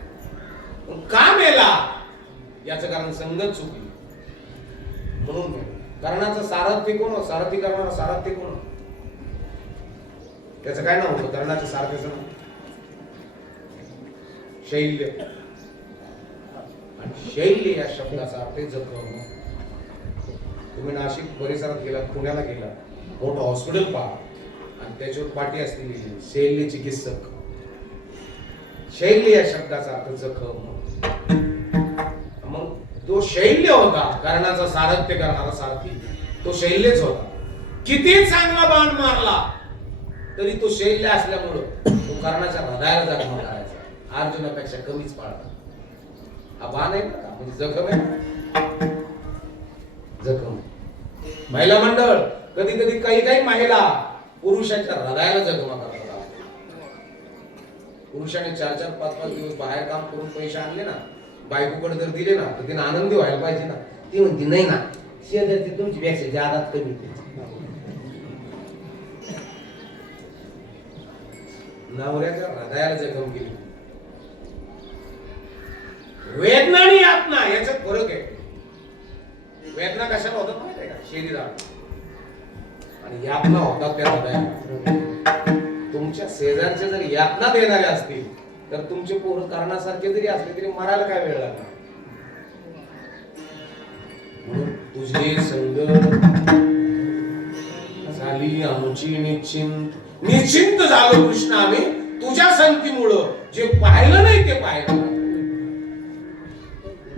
का मेला याचं कारण संगत चुकली म्हणून मेला. कर्णाचं सारथी कोण, सारथी करणारा सारथी कोण, त्याचं काय नाव होतं कर्णाच्या सारथीचं नाव, शैल्य. आणि शैल्य या शब्दाचा अर्थ जखम. तुम्ही नाशिक परिसरात गेलात, पुण्याला गेलात, मोठं हॉस्पिटल पहा आणि त्याच्यावर पाठी असलेली शैल्य चिकित्सक. शैल्य या शब्दाचा अर्थ जखम. मग तो शैल्य होता, कर्णाचा सारथ्य करणारा सारथी तो शैल्यच होता. किती चांगला बाण मारला तरी तो शैल्य असल्यामुळं तो कर्णाच्या हृदयाला जखमा करायचा. अर्जुनापेक्षा कमीच पाळला. हा बाण आहे ना, म्हणजे जखम आहे, जखम. महिला मंडळ कधी कधी काही महिला पुरुषाच्या हृदयाला जखमा करतात. पुरुषाने 4-4, 5-5 दिवस बाहेर काम करून पैसे आणले ना, बायकोकडे जर दिले ना, तर तिने आनंदी व्हायला पाहिजे ना. ती म्हणते नाही ना, शेजारची तुमची पेक्षा जादात कमी. नवऱ्याच्या हृदयाला जखम केली. वेदना आणि यातना याच्यात फरक आहे. वेदना कशाला होतात माहिती आहे का? शरीरात. आणि यातना होतात त्या हृदयाला. तुमच्या शेजारचे जर यातना देणारे असतील तर तुमचे पोर कारणासारखे जरी असले तरी मरायला काय वेळ लागणार. म्हणून तुझे संग झाली आमची निश्चिंत झालो कृष्ण आम्ही तुझ्या संगतीमुळं. जे पाहिलं नाही ते पाहिलं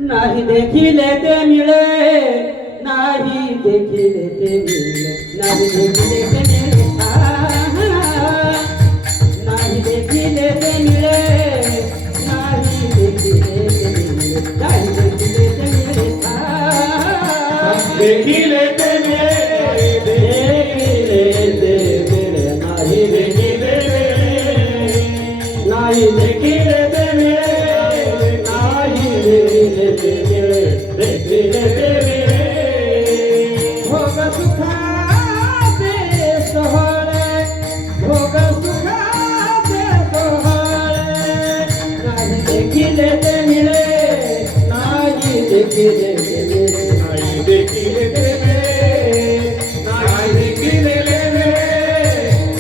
नाही देखिले ते मिळे, नाही देखिले ते मिळे, नाही देखिले ते मिळे, नाही देखिले ते मिळे, नाही देखिले ते मिळे, नाही देखिले ते मिळे, देखिले ते मिळे, देखिले ते मिळे, नाही देखिले ते मिळे, नाही देखिले ते मिळे, नाही देखिले ते मिळे, देखिले ते मिळे, भोग सुखाचे सोहळे, भोग सुखाचे सोहळे, नाही देखिले ते मिळे, नाही देखिले ते मिळे, नाही देखिले ते मिळे, नाही देखिले ते मिळे,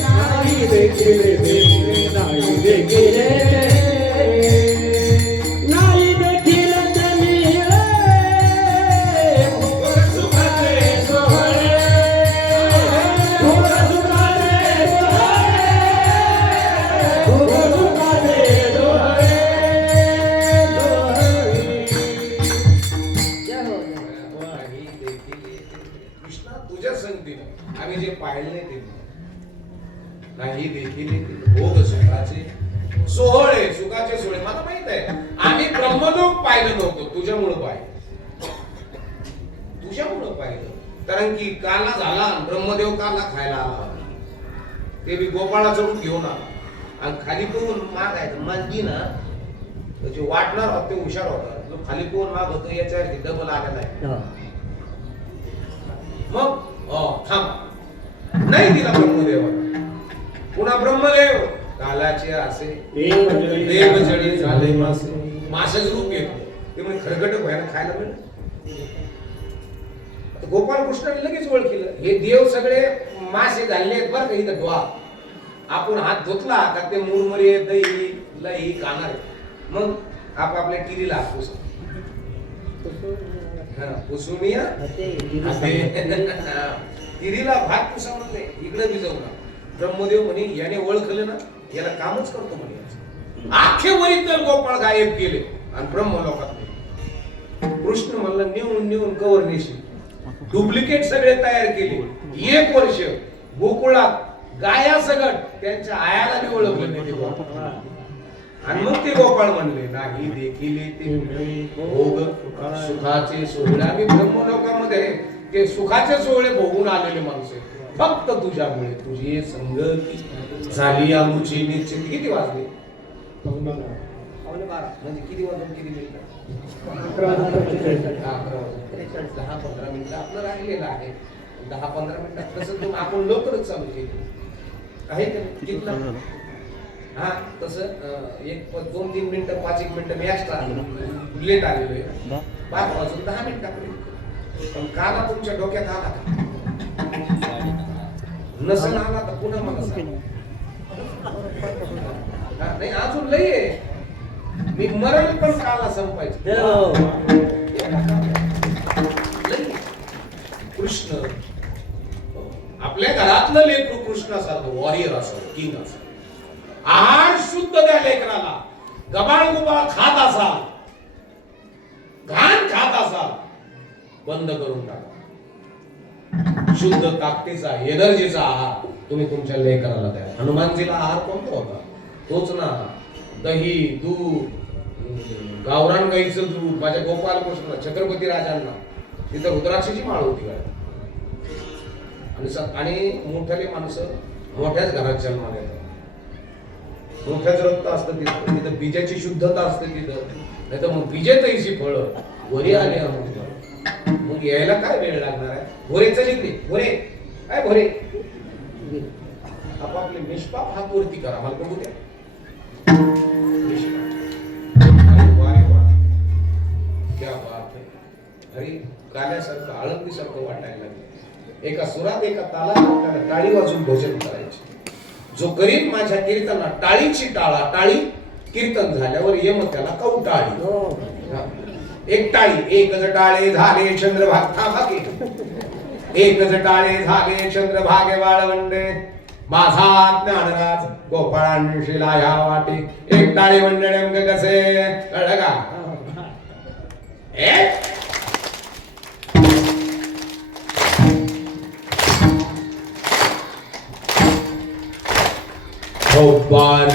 नाही देखिले ते मिळे, नाही देखिले नाही देखिले ते मिळे, भोग सुखाचे सोहळे, भोग सुखाचे सोहळे, भोग सुखाचे सोहळे, कृष्णा तुझ्या संगतीने आम्ही जे पाहिले नाही ते नाही देखील भोग सुखाचे सोहळे, सुखाचे सोहळे. मला माहित आहे आम्ही ब्रह्मलोक पाहिलं नव्हतं, तुझ्यामुळं पाहिलं, तुझ्यामुळं पाहिलं. कारण की काला झाला ब्रह्मदेव काला खायला आला, ते बी गोपाळा चढून घेऊन आला आणि खाली कोण मागायचं मानगी ना जे वाटणार होत ते हुशार होता. जो खाली कोण माग होतो याच्यावरती डबल आलेला आहे. मग थांब नाही दिला ब्रह्मदेवाला. पुन्हा ब्रह्मदेव कालाचे असे देवजडी झाले मासे, मासेच रूप घेतलं. ते म्हणजे खरगट व्हायला खायला मिळेल. गोपाल कृष्णाने लगेच ओळखलं हे देव सगळे मासे घालले आहेत बरं का इथं डोहा. आपण हात धुतला का ते मुरमुरे दही लई खाणार. मग आपापल्या किरीला पुसूमिया किरीला भात पुसा म्हणले इकडे भिजवला. ब्रह्मदेव म्हणे याने ओळखलं ना याला कामच करतो म्हणे. आखे वरिष्ठ गोपाळ गायब केले आणि ब्रह्मलोकात कृष्ण म्हणलं नेऊन नेऊन कवर नेशी. डुप्लिकेट सगळे तयार केले. 1 वर्ष गोकुळात गाया सगट त्यांच्या आयाला बी ओळखलं नाही. आणि मग ते गोपाळ म्हणले नाही देखील ते भोग सुखाचे सोहळे. आम्ही ब्रह्मलोकामध्ये ते सुखाचे सोहळे भोगून आलेले माणसं फक्त तुझ्यामुळे. तुझी संगती झाली आमची निश्चित. किती वाजले? 11:15 म्हणजे किती वाजून किती मिनिटं? 10-15 मिनिटं आपलं राहिलेलं आहे. 10-15 मिनिटात तसं आपण लवकरच चालू केली आहे का? हा तसं 1-2-3 मिनिटं 5-1 मिनिटं मी एक्स्ट्रा लेट आलेलो आहे. 5 वाजून 10 मिनिटापर्यंत. पण काला तुमच्या डोक्यात आला नसन आला तर पुन्हा मला सांग. नाही अजून लई आहे. मी मरण पण काला संपायचं. कृष्ण आपल्या घरातलं लेकरू कृष्णासारखं वॉरियर असावं, किंग असावं. आहार शुद्ध त्या लेकराला. गबाळ गुबाळ खात असाल, घाण खात असाल, बंद करून टाका. शुद्ध ताकदीचा एनर्जीचा आहार तुम्ही तुमच्या लेकराला द्या. हनुमानजीला आहार कोणता होता? तोच ना. दही, दूध, गावरान गाईचं दूध. माझ्या गोपाल कृष्ण छत्रपती राजांना तिथं रुद्राक्षाची माळ होती आणि मोठ्याले माणसं मोठ्याच घरात जन्माला येतात. मोठ्याच रक्त असतं तिथं, तिथं बीजाची शुद्धता असते तिथं, नाही तर मग बीजे तैशी फळं वरी आले अमुक, मग यायला काय वेळ लागणार आहे? भोरे चल इकडे, भोरे काय भोरे, आपापले निष्पाप हात वरती करा, मला बघू द्या. निष्पाप. अरे वा रे वा. क्या बात आहे. अरे गाण्यासारखं आळंदीसारखं वाटायला लागलं. एका सुरात एका तालात आपल्याला टाळी वाजून भजन करायचे. जो करीन माझ्या कीर्तनात टाळीची टाळा टाळी, कीर्तन झाल्यावर यम त्याला कवटाळी. एक टाळी, एकच टाळे झाले चंद्रभाग, थांबा की. एकच टाळे झाले चंद्रभागे वाळवंडे, माझा ज्ञानराज गोपाळांशीला ह्या वाटे. एक टाळे मंडळ नेमके कसे कळलं का? एक बार